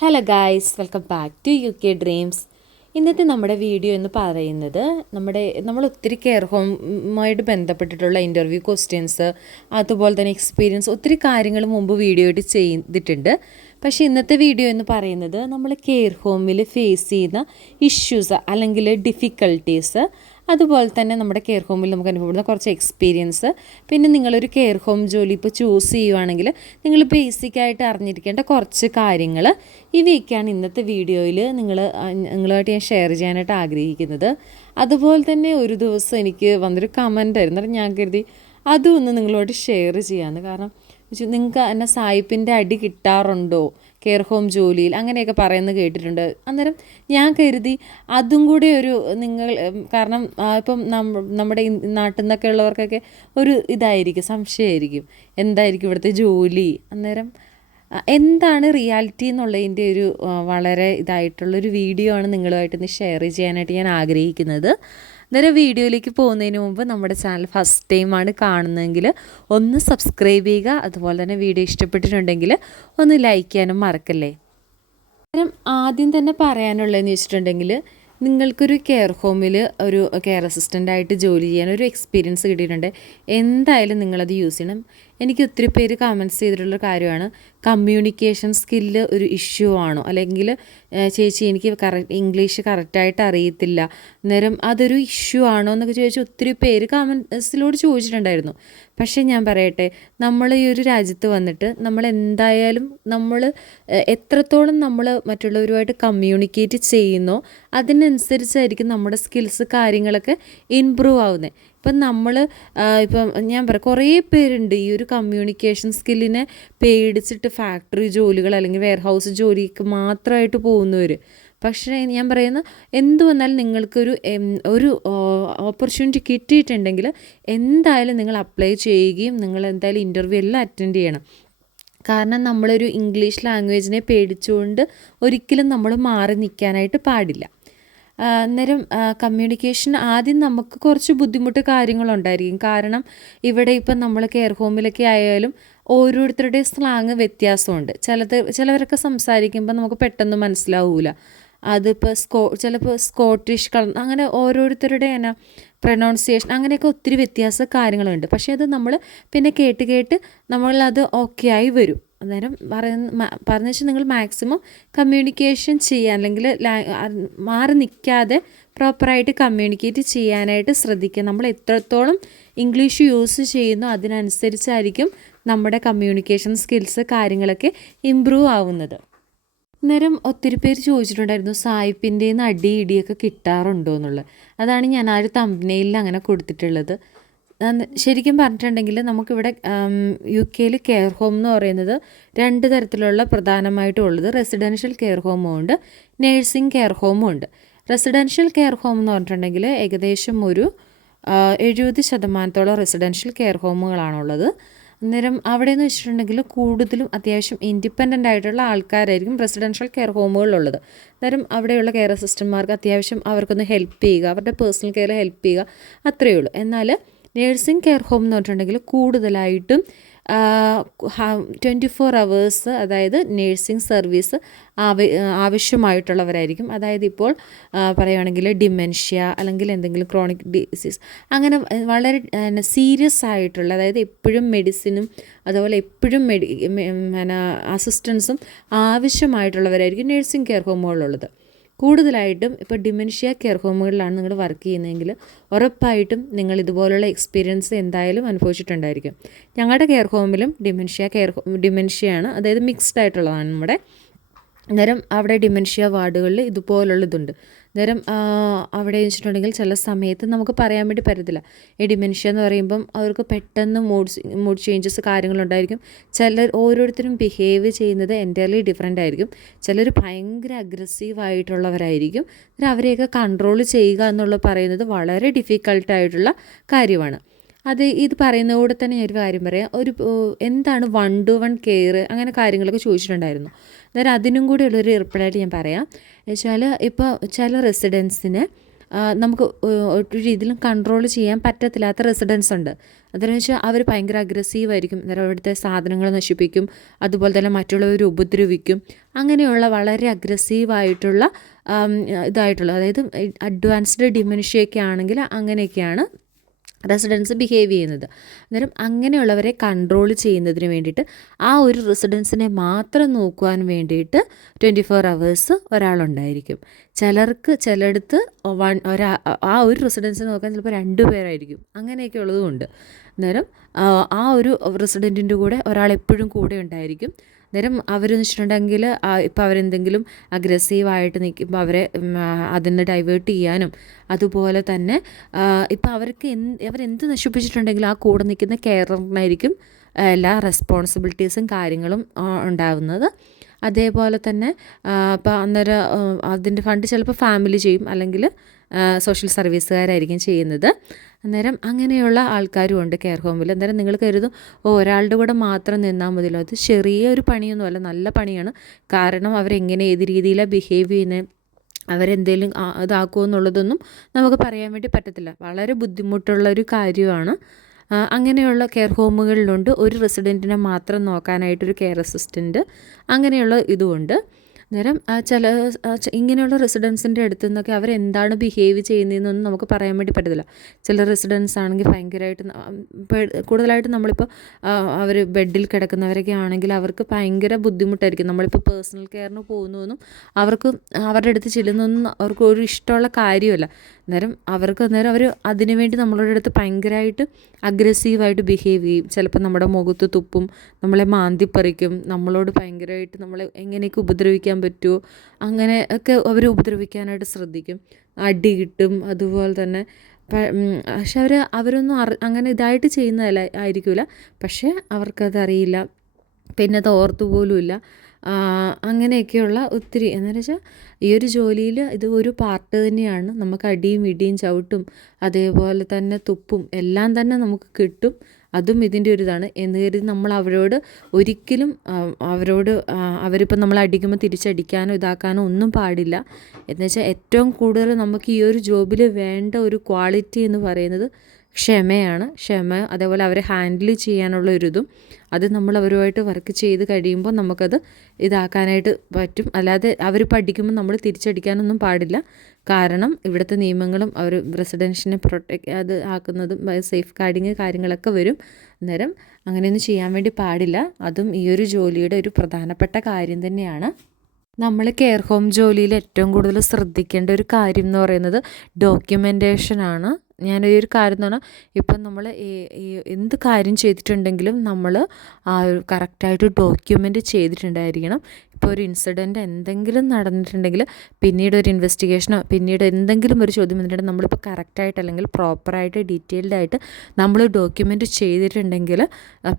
Hello guys, welcome back to UK dreams. ഇന്നത്തെ നമ്മുടെ video എന്ന് പറയുന്നത് നമ്മൾ ഒത്തിരി കെയർ ഹോമുമായിട്ട് ബന്ധപ്പെട്ടിട്ടുള്ള ഇൻ്റർവ്യൂ ക്വസ്റ്റ്യൻസ്, അതുപോലെ തന്നെ എക്സ്പീരിയൻസ്, ഒത്തിരി കാര്യങ്ങൾ മുമ്പ് വീഡിയോ ആയിട്ട് ചെയ്തിട്ടുണ്ട്. പക്ഷേ ഇന്നത്തെ വീഡിയോ എന്ന് പറയുന്നത് നമ്മൾ കെയർ ഹോമിൽ ഫേസ് ചെയ്യുന്ന ഇഷ്യൂസ് അല്ലെങ്കിൽ ഡിഫിക്കൽട്ടീസ്, അതുപോലെ തന്നെ നമ്മുടെ കെയർ ഹോമിൽ നമുക്ക് അനുഭവപ്പെടുന്ന കുറച്ച് എക്സ്പീരിയൻസ്, പിന്നെ നിങ്ങളൊരു കെയർ ഹോം ജോലി ഇപ്പോൾ ചൂസ് ചെയ്യുവാണെങ്കിൽ നിങ്ങൾ ബേസിക്കായിട്ട് അറിഞ്ഞിരിക്കേണ്ട കുറച്ച് കാര്യങ്ങൾ, ഇവയൊക്കെയാണ് ഇന്നത്തെ വീഡിയോയിൽ നിങ്ങളുമായിട്ട് ഞാൻ ഷെയർ ചെയ്യാനായിട്ട് ആഗ്രഹിക്കുന്നത്. അതുപോലെ തന്നെ ഒരു ദിവസം എനിക്ക് വന്നൊരു കമൻ്റ് ആയിരുന്നു, ഞാൻ കരുതി അതും ഒന്ന് നിങ്ങളോട് ഷെയർ ചെയ്യാമെന്ന്. കാരണം നിങ്ങൾക്ക് എന്നെ സായിപ്പിൻ്റെ അടി കിട്ടാറുണ്ടോ കെയർ ഹോം ജോലിയിൽ, അങ്ങനെയൊക്കെ പറയുന്നത് കേട്ടിട്ടുണ്ട്. അന്നേരം ഞാൻ കരുതി അതും കൂടെ ഒരു കാരണം ഇപ്പം നമ്മുടെ നാട്ടിൽ നിന്നൊക്കെ ഉള്ളവർക്കൊക്കെ ഒരു ഇതായിരിക്കും, സംശയമായിരിക്കും എന്തായിരിക്കും ഇവിടുത്തെ ജോലി. അന്നേരം എന്താണ് റിയാലിറ്റി എന്നുള്ളതിൻ്റെ ഒരു വളരെ ഇതായിട്ടുള്ളൊരു വീഡിയോ ആണ് നിങ്ങളുമായിട്ട് ഇന്ന് ഷെയർ ചെയ്യാനായിട്ട് ഞാൻ ആഗ്രഹിക്കുന്നത്. അന്നേരം വീഡിയോയിലേക്ക് പോകുന്നതിന് മുമ്പ് നമ്മുടെ ചാനൽ ഫസ്റ്റ് ടൈമാണ് കാണുന്നതെങ്കിൽ ഒന്ന് സബ്സ്ക്രൈബ് ചെയ്യുക. അതുപോലെ തന്നെ വീഡിയോ ഇഷ്ടപ്പെട്ടിട്ടുണ്ടെങ്കിൽ ഒന്ന് ലൈക്ക് ചെയ്യാനും മറക്കല്ലേ. അന്നേരം ആദ്യം തന്നെ പറയാനുള്ളതെന്ന് വെച്ചിട്ടുണ്ടെങ്കിൽ, നിങ്ങൾക്കൊരു കെയർ ഹോമിൽ ഒരു കെയർ അസിസ്റ്റൻ്റായിട്ട് ജോലി ചെയ്യാൻ ഒരു എക്സ്പീരിയൻസ് കിട്ടിയിട്ടുണ്ട്, എന്തായാലും നിങ്ങളത് യൂസ് ചെയ്യണം. എനിക്ക് ഒത്തിരി പേര് കമൻറ്റ്സ് ചെയ്തിട്ടുള്ള കാര്യമാണ്, കമ്മ്യൂണിക്കേഷൻ സ്കില്ല് ഒരു ഇഷ്യൂ ആണോ, അല്ലെങ്കിൽ ചേച്ചി എനിക്ക് ഇംഗ്ലീഷ് കറക്റ്റായിട്ട് അറിയത്തില്ല, അന്നേരം അതൊരു ഇഷ്യൂ ആണോ എന്നൊക്കെ ചോദിച്ച് ഒത്തിരി പേര് കമൻസിലോട് ചോദിച്ചിട്ടുണ്ടായിരുന്നു. പക്ഷേ ഞാൻ പറയട്ടെ, നമ്മൾ ഈ ഒരു രാജ്യത്ത് വന്നിട്ട് നമ്മൾ എന്തായാലും എത്രത്തോളം നമ്മൾ മറ്റുള്ളവരുമായിട്ട് കമ്മ്യൂണിക്കേറ്റ് ചെയ്യുന്നോ അതിനനുസരിച്ചായിരിക്കും നമ്മുടെ സ്കിൽസ് കാര്യങ്ങളൊക്കെ ഇമ്പ്രൂവ് ആവുന്നത്. ഇപ്പം ഞാൻ പറയാം, കുറേ പേരുണ്ട് ഈ ഒരു കമ്മ്യൂണിക്കേഷൻ സ്കില്ലിനെ പേടിച്ചിട്ട് ഫാക്ടറി ജോലികൾ അല്ലെങ്കിൽ വെയർഹൗസ് ജോലിക്ക് മാത്രമായിട്ട് പോകുന്നവർ. പക്ഷേ ഞാൻ പറയുന്ന എന്ത് വന്നാലും നിങ്ങൾക്കൊരു ഓപ്പർച്യൂണിറ്റി കിട്ടിയിട്ടുണ്ടെങ്കിൽ എന്തായാലും നിങ്ങൾ അപ്ലൈ ചെയ്യുകയും നിങ്ങൾ എന്തായാലും ഇൻ്റർവ്യൂ എല്ലാം അറ്റൻഡ് ചെയ്യണം. കാരണം നമ്മളൊരു ഇംഗ്ലീഷ് ലാംഗ്വേജിനെ പേടിച്ചുകൊണ്ട് ഒരിക്കലും നമ്മൾ മാറി നിൽക്കാനായിട്ട് പാടില്ല. അന്നേരം കമ്മ്യൂണിക്കേഷൻ ആദ്യം നമുക്ക് കുറച്ച് ബുദ്ധിമുട്ട് കാര്യങ്ങളുണ്ടായിരിക്കും. കാരണം ഇവിടെ ഇപ്പം നമ്മൾ കെയർ ഹോമിലൊക്കെ ആയാലും ഓരോരുത്തരുടെ സ്ലാങ് വ്യത്യാസമുണ്ട്. ചിലവരൊക്കെ സംസാരിക്കുമ്പോൾ നമുക്ക് പെട്ടെന്ന് മനസ്സിലാവില്ല. അതിപ്പോൾ ചിലപ്പോൾ സ്കോട്ടിഷ് അങ്ങനെ ഓരോരുത്തരുടെ പ്രൊനൗൺസിയേഷൻ അങ്ങനെയൊക്കെ ഒത്തിരി വ്യത്യാസ കാര്യങ്ങളുണ്ട്. പക്ഷേ അത് നമ്മൾ പിന്നെ കേട്ട് നമ്മളത് ഓക്കെ ആയി വരും. അന്നേരം പറഞ്ഞു വെച്ചാൽ നിങ്ങൾ മാക്സിമം കമ്മ്യൂണിക്കേഷൻ ചെയ്യാൻ, അല്ലെങ്കിൽ മാറി നിൽക്കാതെ പ്രോപ്പറായിട്ട് കമ്മ്യൂണിക്കേറ്റ് ചെയ്യാനായിട്ട് ശ്രദ്ധിക്കുക. നമ്മൾ എത്രത്തോളം ഇംഗ്ലീഷ് യൂസ് ചെയ്യുന്നു അതിനനുസരിച്ചായിരിക്കും നമ്മുടെ കമ്മ്യൂണിക്കേഷൻ സ്കിൽസ് കാര്യങ്ങളൊക്കെ ഇമ്പ്രൂവ് ആവുന്നത്. അന്നേരം ഒത്തിരി പേര് ചോദിച്ചിട്ടുണ്ടായിരുന്നു, സായിപ്പിൻ്റെ നിന്ന് അടി ഇടിയൊക്കെ കിട്ടാറുണ്ടോ എന്നുള്ളത്. അതാണ് ഞാൻ ആ ഒരു തംബ്നെയിലിൽ അങ്ങനെ കൊടുത്തിട്ടുള്ളത്. ശരിക്കും പറഞ്ഞിട്ടുണ്ടെങ്കിൽ നമുക്കിവിടെ UK കെയർ ഹോം എന്ന് പറയുന്നത് രണ്ട് തരത്തിലുള്ള പ്രധാനമായിട്ടും ഉള്ളത്. റെസിഡൻഷ്യൽ കെയർ ഹോമും ഉണ്ട്, നേഴ്സിംഗ് കെയർ ഹോമും ഉണ്ട്. റെസിഡൻഷ്യൽ കെയർ ഹോം എന്ന് പറഞ്ഞിട്ടുണ്ടെങ്കിൽ ഏകദേശം ഒരു 70% റെസിഡൻഷ്യൽ കെയർ ഹോമുകളാണുള്ളത്. അന്നേരം അവിടെ എന്ന് വെച്ചിട്ടുണ്ടെങ്കിൽ കൂടുതലും അത്യാവശ്യം ഇൻഡിപെൻഡൻ്റ് ആയിട്ടുള്ള ആൾക്കാരായിരിക്കും റെസിഡൻഷ്യൽ കെയർ ഹോമുകളിലുള്ളത്. അന്നേരം അവിടെയുള്ള കെയർ അസിസ്റ്റന്റ്മാർക്ക് അത്യാവശ്യം അവർക്കൊന്ന് ഹെൽപ്പ് ചെയ്യുക, അവരുടെ പേഴ്സണൽ കെയർ ഹെൽപ്പ് ചെയ്യുക, അത്രയേ ഉള്ളൂ. എന്നാൽ നേഴ്സിംഗ് കെയർ ഹോം എന്ന് പറഞ്ഞിട്ടുണ്ടെങ്കിൽ കൂടുതലായിട്ടും 24 hours, അതായത് നേഴ്സിംഗ് സർവീസ് ആവശ്യമായിട്ടുള്ളവരായിരിക്കും. അതായത് ഇപ്പോൾ പറയുകയാണെങ്കിൽ ഡിമെൻഷ്യ അല്ലെങ്കിൽ എന്തെങ്കിലും ക്രോണിക് ഡിസീസ്, അങ്ങനെ വളരെ സീരിയസ് ആയിട്ടുള്ള, അതായത് എപ്പോഴും മെഡിസിനും അതുപോലെ എപ്പോഴും അസിസ്റ്റൻസും ആവശ്യമായിട്ടുള്ളവരായിരിക്കും നേഴ്സിംഗ് കെയർ ഹോമുകളിലുള്ളത്. കൂടുതലായിട്ടും ഇപ്പോൾ ഡിമെൻഷ്യ കെയർ ഹോമുകളിലാണ് നിങ്ങൾ വർക്ക് ചെയ്യുന്നതെങ്കിൽ ഉറപ്പായിട്ടും നിങ്ങൾ ഇതുപോലുള്ള എക്സ്പീരിയൻസ് എന്തായാലും അനുഭവിച്ചിട്ടുണ്ടായിരിക്കും. ഞങ്ങളുടെ കെയർ ഹോമിലും ഡിമെൻഷ്യയാണ്, അതായത് മിക്സ്ഡ് ആയിട്ടുള്ളതാണ് നമ്മുടെ. അന്നേരം അവിടെ ഡിമെൻഷ്യ വാർഡുകളിൽ ഇതുപോലുള്ളതുണ്ട്. അന്നേരം അവിടെ വെച്ചിട്ടുണ്ടെങ്കിൽ ചില സമയത്ത് നമുക്ക് പറയാൻ വേണ്ടി പറ്റത്തില്ല. ഈ ഡിമെൻഷ്യ എന്ന് പറയുമ്പം അവർക്ക് പെട്ടെന്ന് മൂഡ് ചേഞ്ചസ് കാര്യങ്ങളുണ്ടായിരിക്കും. ഓരോരുത്തരും ബിഹേവ് ചെയ്യുന്നത് എൻ്റയർലി ഡിഫറെൻ്റ് ആയിരിക്കും. ചിലർ ഭയങ്കര അഗ്രസീവായിട്ടുള്ളവരായിരിക്കും. അന്നേരം അവരെയൊക്കെ കൺട്രോൾ ചെയ്യുക എന്നുള്ളത് പറയുന്നത് വളരെ ഡിഫിക്കൾട്ടായിട്ടുള്ള കാര്യമാണ്. ഇത് പറയുന്നതോടെ തന്നെ ഞാനൊരു കാര്യം പറയാം, എന്താണ് 1-to-1 കെയർ അങ്ങനെ കാര്യങ്ങളൊക്കെ ചോദിച്ചിട്ടുണ്ടായിരുന്നു. അന്നേരം അതിനും കൂടി ഉള്ളൊരു റിപ്ലൈ ആയിട്ട് ഞാൻ പറയാം. എന്നുവെച്ചാൽ ഇപ്പോൾ ചില റെസിഡൻസിന് നമുക്ക് ഒരു രീതിയിലും കൺട്രോൾ ചെയ്യാൻ പറ്റത്തില്ലാത്ത റെസിഡൻസ് ഉണ്ട്. അതെന്ന് വെച്ചാൽ അവർ ഭയങ്കര അഗ്രസീവായിരിക്കും. അന്നേരം അവിടുത്തെ സാധനങ്ങൾ നശിപ്പിക്കും, അതുപോലെ തന്നെ മറ്റുള്ളവർ ഉപദ്രവിക്കും. അങ്ങനെയുള്ള വളരെ അഗ്രസീവായിട്ടുള്ള അതായത് അഡ്വാൻസ്ഡ് ഡിമെൻഷ്യയൊക്കെ ആണെങ്കിൽ അങ്ങനെയൊക്കെയാണ് റെസിഡൻസ് ബിഹേവ് ചെയ്യുന്നത്. അന്നേരം അങ്ങനെയുള്ളവരെ കൺട്രോൾ ചെയ്യുന്നതിന് വേണ്ടിയിട്ട് ആ ഒരു റെസിഡൻസിനെ മാത്രം നോക്കുവാൻ വേണ്ടിയിട്ട് 24 hours ഒരാളുണ്ടായിരിക്കും. ചിലയിടത്ത് ആ ഒരു റെസിഡൻസിനെ നോക്കാൻ ചിലപ്പോൾ 2 പേരായിരിക്കും. അങ്ങനെയൊക്കെ ഉള്ളതുകൊണ്ട് അന്നേരം ആ ഒരു റെസിഡൻറ്റിൻ്റെ കൂടെ ഒരാൾ എപ്പോഴും കൂടെ ഉണ്ടായിരിക്കും. അന്നേരം അവരെന്ന് വെച്ചിട്ടുണ്ടെങ്കിൽ ഇപ്പോൾ അവരെന്തെങ്കിലും അഗ്രസീവായിട്ട് നിൽക്കുമ്പോൾ അവരെ അതിന് ഡൈവേർട്ട് ചെയ്യാനും, അതുപോലെ തന്നെ ഇപ്പോൾ അവരെന്ത് നശിപ്പിച്ചിട്ടുണ്ടെങ്കിലും ആ കൂടെ നിൽക്കുന്ന കെയറിനായിരിക്കും എല്ലാ റെസ്പോൺസിബിലിറ്റീസും കാര്യങ്ങളും ഉണ്ടാവുന്നത്. അതേപോലെ തന്നെ ഇപ്പോൾ അന്നേരം അതിൻ്റെ ഫണ്ട് ചിലപ്പോൾ ഫാമിലി ചെയ്യും, അല്ലെങ്കിൽ സോഷ്യൽ സർവീസുകാരായിരിക്കും ചെയ്യുന്നത്. അന്നേരം അങ്ങനെയുള്ള ആൾക്കാരും ഉണ്ട് കെയർ ഹോമിൽ. അന്നേരം നിങ്ങൾ കരുതും ഒരാളുടെ കൂടെ മാത്രം നിന്നാൽ മതിയല്ലോ. അത് ചെറിയൊരു പണിയൊന്നുമല്ല, നല്ല പണിയാണ്. കാരണം അവരെങ്ങനെ ഏത് രീതിയിലാണ് ബിഹേവ് ചെയ്യുന്നത്, അവരെന്തെങ്കിലും ഇതാക്കുമോ എന്നുള്ളതൊന്നും നമുക്ക് പറയാൻ വേണ്ടി പറ്റത്തില്ല. വളരെ ബുദ്ധിമുട്ടുള്ള ഒരു കാര്യമാണ്. അങ്ങനെയുള്ള കെയർ ഹോമുകളിലുണ്ട് ഒരു റെസിഡൻറ്റിനെ മാത്രം നോക്കാനായിട്ടൊരു കെയർ അസിസ്റ്റൻറ്റ്, അങ്ങനെയുള്ള ഇതുമുണ്ട്. അന്നേരം ഇങ്ങനെയുള്ള റെസിഡൻസിൻ്റെ അടുത്ത് നിന്നൊക്കെ അവരെന്താണ് ബിഹേവ് ചെയ്യുന്നതെന്നൊന്നും നമുക്ക് പറയാൻ വേണ്ടി പറ്റത്തില്ല. ചില റെസിഡൻസ് ആണെങ്കിൽ ഭയങ്കരമായിട്ട് കൂടുതലായിട്ട് നമ്മളിപ്പോൾ അവർ ബെഡിൽ കിടക്കുന്നവരൊക്കെ ആണെങ്കിൽ അവർക്ക് ഭയങ്കര ബുദ്ധിമുട്ടായിരിക്കും. നമ്മളിപ്പോൾ പേഴ്സണൽ കെയറിന് പോകുന്നതൊന്നും അവരുടെ അടുത്ത് ചെല്ലുന്നതൊന്നും അവർക്ക് ഒരു ഇഷ്ടമുള്ള കാര്യമല്ല. അന്നേരം അവർ അതിനുവേണ്ടി നമ്മളുടെ അടുത്ത് ഭയങ്കരമായിട്ട് അഗ്രസീവായിട്ട് ബിഹേവ് ചെയ്യും. ചിലപ്പോൾ നമ്മുടെ മുഖത്ത് തുപ്പും, നമ്മളെ മാന്തിപ്പറിക്കും, നമ്മളോട് ഭയങ്കരമായിട്ട് നമ്മളെ എങ്ങനെയൊക്കെ ഉപദ്രവിക്കാൻ പറ്റുമോ അങ്ങനെ ഒക്കെ അവർ ഉപദ്രവിക്കാനായിട്ട് ശ്രദ്ധിക്കും. അടി കിട്ടും. അതുപോലെ തന്നെ പക്ഷെ അവരൊന്നും അങ്ങനെ ഇതായിട്ട് ചെയ്യുന്നതല്ല ആയിരിക്കില്ല, പക്ഷേ അവർക്കതറിയില്ല, പിന്നെ അത് ഓർത്തു പോലുമില്ല. അങ്ങനെയൊക്കെയുള്ള ഒത്തിരി എന്താണെന്ന് വെച്ചാൽ ഈ ഒരു ജോലിയിൽ ഇത് ഒരു പാർട്ട് തന്നെയാണ്. നമുക്ക് അടിയും ഇടിയും ചവിട്ടും അതേപോലെ തന്നെ തുപ്പും എല്ലാം തന്നെ നമുക്ക് കിട്ടും. അതും ഇതിൻ്റെ ഒരു ഇതാണ് എന്ന് കരുതി നമ്മൾ ഒരിക്കലും അവരിപ്പോൾ നമ്മൾ അടിക്കുമ്പോൾ തിരിച്ചടിക്കാനോ ഇതാക്കാനോ ഒന്നും പാടില്ല. എന്നുവെച്ചാൽ ഏറ്റവും കൂടുതൽ നമുക്ക് ഈ ഒരു ജോബിൽ വേണ്ട ഒരു ക്വാളിറ്റി എന്ന് പറയുന്നത് ക്ഷമയാണ്. അതേപോലെ അവരെ ഹാൻഡിൽ ചെയ്യാനുള്ള ഒരിതും അത് നമ്മൾ അവരുമായിട്ട് വർക്ക് ചെയ്ത് കഴിയുമ്പോൾ നമുക്കത് ഇതാക്കാനായിട്ട് പറ്റും. അല്ലാതെ അവർ പഠിക്കുമ്പോൾ നമ്മൾ തിരിച്ചടിക്കാനൊന്നും പാടില്ല. കാരണം ഇവിടുത്തെ നിയമങ്ങളും അവർ റെസിഡൻഷ്യനെ അത് ആക്കുന്നതും സേഫ് ഗാർഡിങ് കാര്യങ്ങളൊക്കെ വരും. അന്നേരം അങ്ങനെയൊന്നും ചെയ്യാൻ വേണ്ടി പാടില്ല. അതും ഈ ഒരു ജോലിയുടെ ഒരു പ്രധാനപ്പെട്ട കാര്യം തന്നെയാണ്. നമ്മൾ കെയർ ഹോം ജോലിയിൽ ഏറ്റവും കൂടുതൽ ശ്രദ്ധിക്കേണ്ട ഒരു കാര്യം എന്ന് പറയുന്നത് ഡോക്യുമെൻറ്റേഷനാണ്. ഞാനീ ഒരു കാര്യം എന്ന് പറഞ്ഞാൽ ഇപ്പം നമ്മൾ എന്ത് കാര്യം ചെയ്തിട്ടുണ്ടെങ്കിലും നമ്മൾ കറക്റ്റായിട്ട് ഡോക്യുമെൻ്റ് ചെയ്തിട്ടുണ്ടായിരിക്കണം. ഇപ്പോൾ ഒരു ഇൻസിഡൻറ്റ് എന്തെങ്കിലും നടന്നിട്ടുണ്ടെങ്കിൽ പിന്നീട് ഒരു ഇൻവെസ്റ്റിഗേഷനോ പിന്നീട് എന്തെങ്കിലും ഒരു ചോദ്യം വന്നിട്ടുണ്ടെങ്കിൽ നമ്മളിപ്പോൾ കറക്റ്റായിട്ട് അല്ലെങ്കിൽ പ്രോപ്പറായിട്ട് ഡീറ്റെയിൽഡായിട്ട് നമ്മൾ ഡോക്യുമെൻ്റ് ചെയ്തിട്ടുണ്ടെങ്കിൽ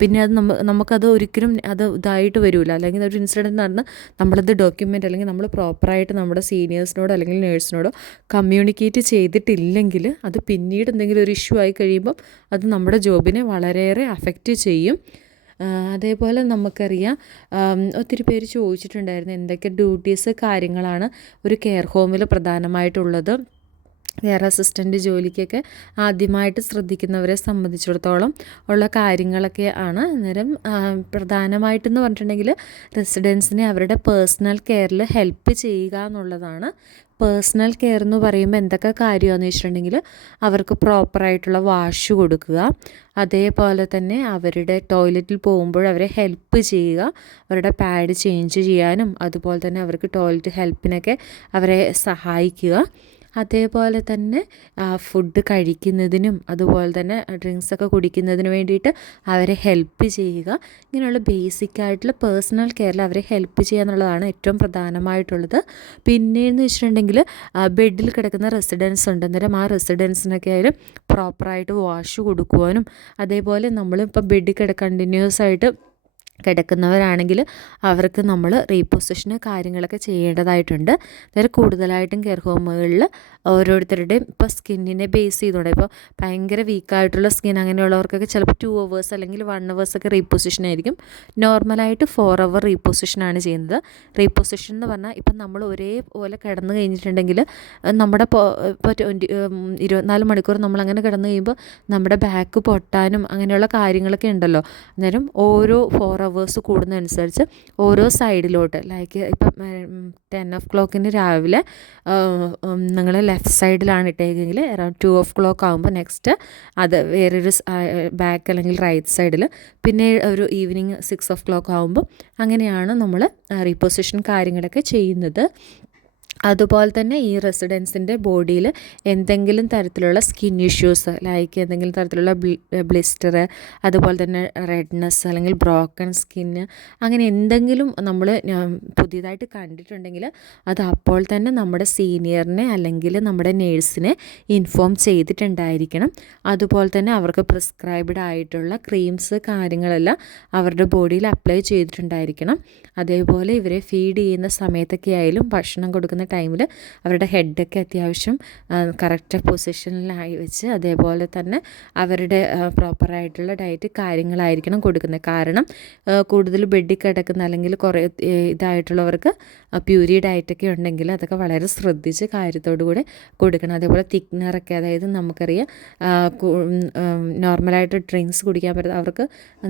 പിന്നെ അത് നമുക്കത് ഒരിക്കലും അത് ഇതായിട്ട് വരില്ല. അല്ലെങ്കിൽ ഒരു ഇൻസിഡൻറ്റ് നടന്ന് നമ്മളത് ഡോക്യുമെൻ്റ് അല്ലെങ്കിൽ നമ്മൾ പ്രോപ്പറായിട്ട് നമ്മുടെ സീനിയേഴ്സിനോടോ അല്ലെങ്കിൽ നേഴ്സിനോടോ കമ്മ്യൂണിക്കേറ്റ് ചെയ്തിട്ടില്ലെങ്കിൽ അത് പിന്നീട് എന്തെങ്കിലും ഒരു ഇഷ്യൂ ആയി കഴിയുമ്പം അത് നമ്മുടെ ജോബിനെ വളരെയേറെ അഫക്റ്റ് ചെയ്യും. അതേപോലെ നമുക്കറിയാം ഒത്തിരി പേര് ചോദിച്ചിട്ടുണ്ടായിരുന്നു എന്തൊക്കെ ഡ്യൂട്ടീസ് കാര്യങ്ങളാണ് ഒരു കെയർ ഹോമിൽ പ്രധാനമായിട്ടുള്ളത്. കെയർ അസിസ്റ്റൻ്റ് ജോലിക്കൊക്കെ ആദ്യമായിട്ട് ശ്രദ്ധിക്കുന്നവരെ സംബന്ധിച്ചിടത്തോളം ഉള്ള കാര്യങ്ങളൊക്കെ ആണ്. അന്നേരം പ്രധാനമായിട്ടെന്ന് പറഞ്ഞിട്ടുണ്ടെങ്കിൽ റെസിഡൻസിനെ അവരുടെ പേഴ്സണൽ കെയറിൽ ഹെൽപ്പ് ചെയ്യുക എന്നുള്ളതാണ്. പേഴ്സണൽ കെയർ എന്ന് പറയുമ്പോൾ എന്തൊക്കെ കാര്യമാണെന്ന് വെച്ചിട്ടുണ്ടെങ്കിൽ അവർക്ക് പ്രോപ്പറായിട്ടുള്ള വാഷ് കൊടുക്കുക, അതേപോലെ തന്നെ അവരുടെ ടോയ്ലറ്റിൽ പോകുമ്പോൾ അവരെ ഹെൽപ്പ് ചെയ്യുക, അവരുടെ പാഡ് ചേഞ്ച് ചെയ്യാനും അതുപോലെ തന്നെ അവർക്ക് ടോയ്ലറ്റ് ഹെൽപ്പിനൊക്കെ അവരെ സഹായിക്കുക, അതേപോലെ തന്നെ ഫുഡ് കഴിക്കുന്നതിനും അതുപോലെ തന്നെ ഡ്രിങ്ക്സൊക്കെ കുടിക്കുന്നതിന് വേണ്ടിയിട്ട് അവരെ ഹെൽപ്പ് ചെയ്യുക. ഇങ്ങനെയുള്ള ബേസിക്കായിട്ടുള്ള പേഴ്സണൽ കെയറിൽ അവരെ ഹെൽപ്പ് ചെയ്യുക എന്നുള്ളതാണ് ഏറ്റവും പ്രധാനമായിട്ടുള്ളത്. പിന്നെയെന്ന് വെച്ചിട്ടുണ്ടെങ്കിൽ ബെഡിൽ കിടക്കുന്ന റെസിഡൻസ് ഉണ്ട്. അന്നേരം ആ റെസിഡൻസിനൊക്കെ ആയാലും പ്രോപ്പറായിട്ട് വാഷ് കൊടുക്കുവാനും അതേപോലെ നമ്മളിപ്പോൾ ബെഡിൽ കണ്ടിന്യൂസ് ആയിട്ട് കിടക്കുന്നവരാണെങ്കിൽ അവർക്ക് നമ്മൾ റീപൊസിഷന് കാര്യങ്ങളൊക്കെ ചെയ്യേണ്ടതായിട്ടുണ്ട്. അതായത് കൂടുതലായിട്ടും കെയർ ഹോമുകളിൽ ഓരോരുത്തരുടെയും ഇപ്പോൾ സ്കിന്നിനെ ബേസ് ചെയ്തുകൊണ്ട് ഇപ്പോൾ ഭയങ്കര വീക്കായിട്ടുള്ള സ്കിൻ അങ്ങനെയുള്ളവർക്കൊക്കെ ചിലപ്പോൾ 2 hours അല്ലെങ്കിൽ 1 hours ഒക്കെ റീപൊസിഷൻ ആയിരിക്കും. നോർമലായിട്ട് 4 hour റീപൊസിഷനാണ് ചെയ്യുന്നത്. റീപൊസിഷൻ എന്ന് പറഞ്ഞാൽ ഇപ്പം നമ്മൾ ഒരേപോലെ കിടന്നു കഴിഞ്ഞിട്ടുണ്ടെങ്കിൽ നമ്മുടെ ഇപ്പോൾ 24 മണിക്കൂർ നമ്മളങ്ങനെ കിടന്നു കഴിയുമ്പോൾ നമ്മുടെ ബാക്ക് പൊട്ടാനും അങ്ങനെയുള്ള കാര്യങ്ങളൊക്കെ ഉണ്ടല്ലോ. അന്നേരം ഓരോ 4 hours കൂടുന്നതനുസരിച്ച് ഓരോ സൈഡിലോട്ട് ലൈക്ക് ഇപ്പം 10 o'clock രാവിലെ നിങ്ങൾ ലെഫ്റ്റ് സൈഡിലാണ് ഇട്ടേക്കെങ്കിൽ അറൗണ്ട് 2 o'clock ആകുമ്പോൾ നെക്സ്റ്റ് അത് വേറൊരു ബാക്ക് അല്ലെങ്കിൽ റൈറ്റ് സൈഡിൽ, പിന്നെ ഒരു ഈവനിങ് 6 o'clock ആകുമ്പോൾ അങ്ങനെയാണ് നമ്മൾ റീപൊസിഷൻ കാര്യങ്ങളൊക്കെ ചെയ്യുന്നത്. അതുപോലെ തന്നെ ഈ റെസിഡൻസിൻ്റെ ബോഡിയിൽ എന്തെങ്കിലും തരത്തിലുള്ള സ്കിൻ ഇഷ്യൂസ് ലൈക്ക് എന്തെങ്കിലും തരത്തിലുള്ള ബ്ലിസ്റ്റർ, അതുപോലെ തന്നെ റെഡ്നെസ് അല്ലെങ്കിൽ ബ്രോക്കൺ സ്കിന്ന്, അങ്ങനെ എന്തെങ്കിലും നമ്മൾ പുതിയതായിട്ട് കണ്ടിട്ടുണ്ടെങ്കിൽ അത് അപ്പോൾ തന്നെ നമ്മുടെ സീനിയറിനെ അല്ലെങ്കിൽ നമ്മുടെ നേഴ്സിനെ ഇൻഫോം ചെയ്തിട്ടുണ്ടായിരിക്കണം. അതുപോലെ തന്നെ അവർക്ക് പ്രിസ്ക്രൈബ്ഡ് ആയിട്ടുള്ള ക്രീംസ് കാര്യങ്ങളെല്ലാം അവരുടെ ബോഡിയിൽ അപ്ലൈ ചെയ്തിട്ടുണ്ടായിരിക്കണം. അതേപോലെ ഇവരെ ഫീഡ് ചെയ്യുന്ന സമയത്തൊക്കെ ആയാലും ഭക്ഷണം കൊടുക്കുന്ന ടൈമിൽ അവരുടെ ഹെഡൊക്കെ അത്യാവശ്യം കറക്റ്റ് പൊസിഷനിലായി വെച്ച് അതേപോലെ തന്നെ അവരുടെ പ്രോപ്പറായിട്ടുള്ള ഡയറ്റ് കാര്യങ്ങളായിരിക്കണം കൊടുക്കുന്നത്. കാരണം കൂടുതൽ ബെഡിൽ കിടക്കുന്ന അല്ലെങ്കിൽ കുറേ ഇതായിട്ടുള്ളവർക്ക് പ്യൂരി ഡയറ്റൊക്കെ ഉണ്ടെങ്കിൽ അതൊക്കെ വളരെ ശ്രദ്ധിച്ച് കാര്യത്തോടു കൂടെ കൊടുക്കണം. അതേപോലെ തിക്നറൊക്കെ, അതായത് നമുക്കറിയാം നോർമലായിട്ട് ഡ്രിങ്ക്സ് കുടിക്കാൻ പറ്റുന്ന അവർക്ക്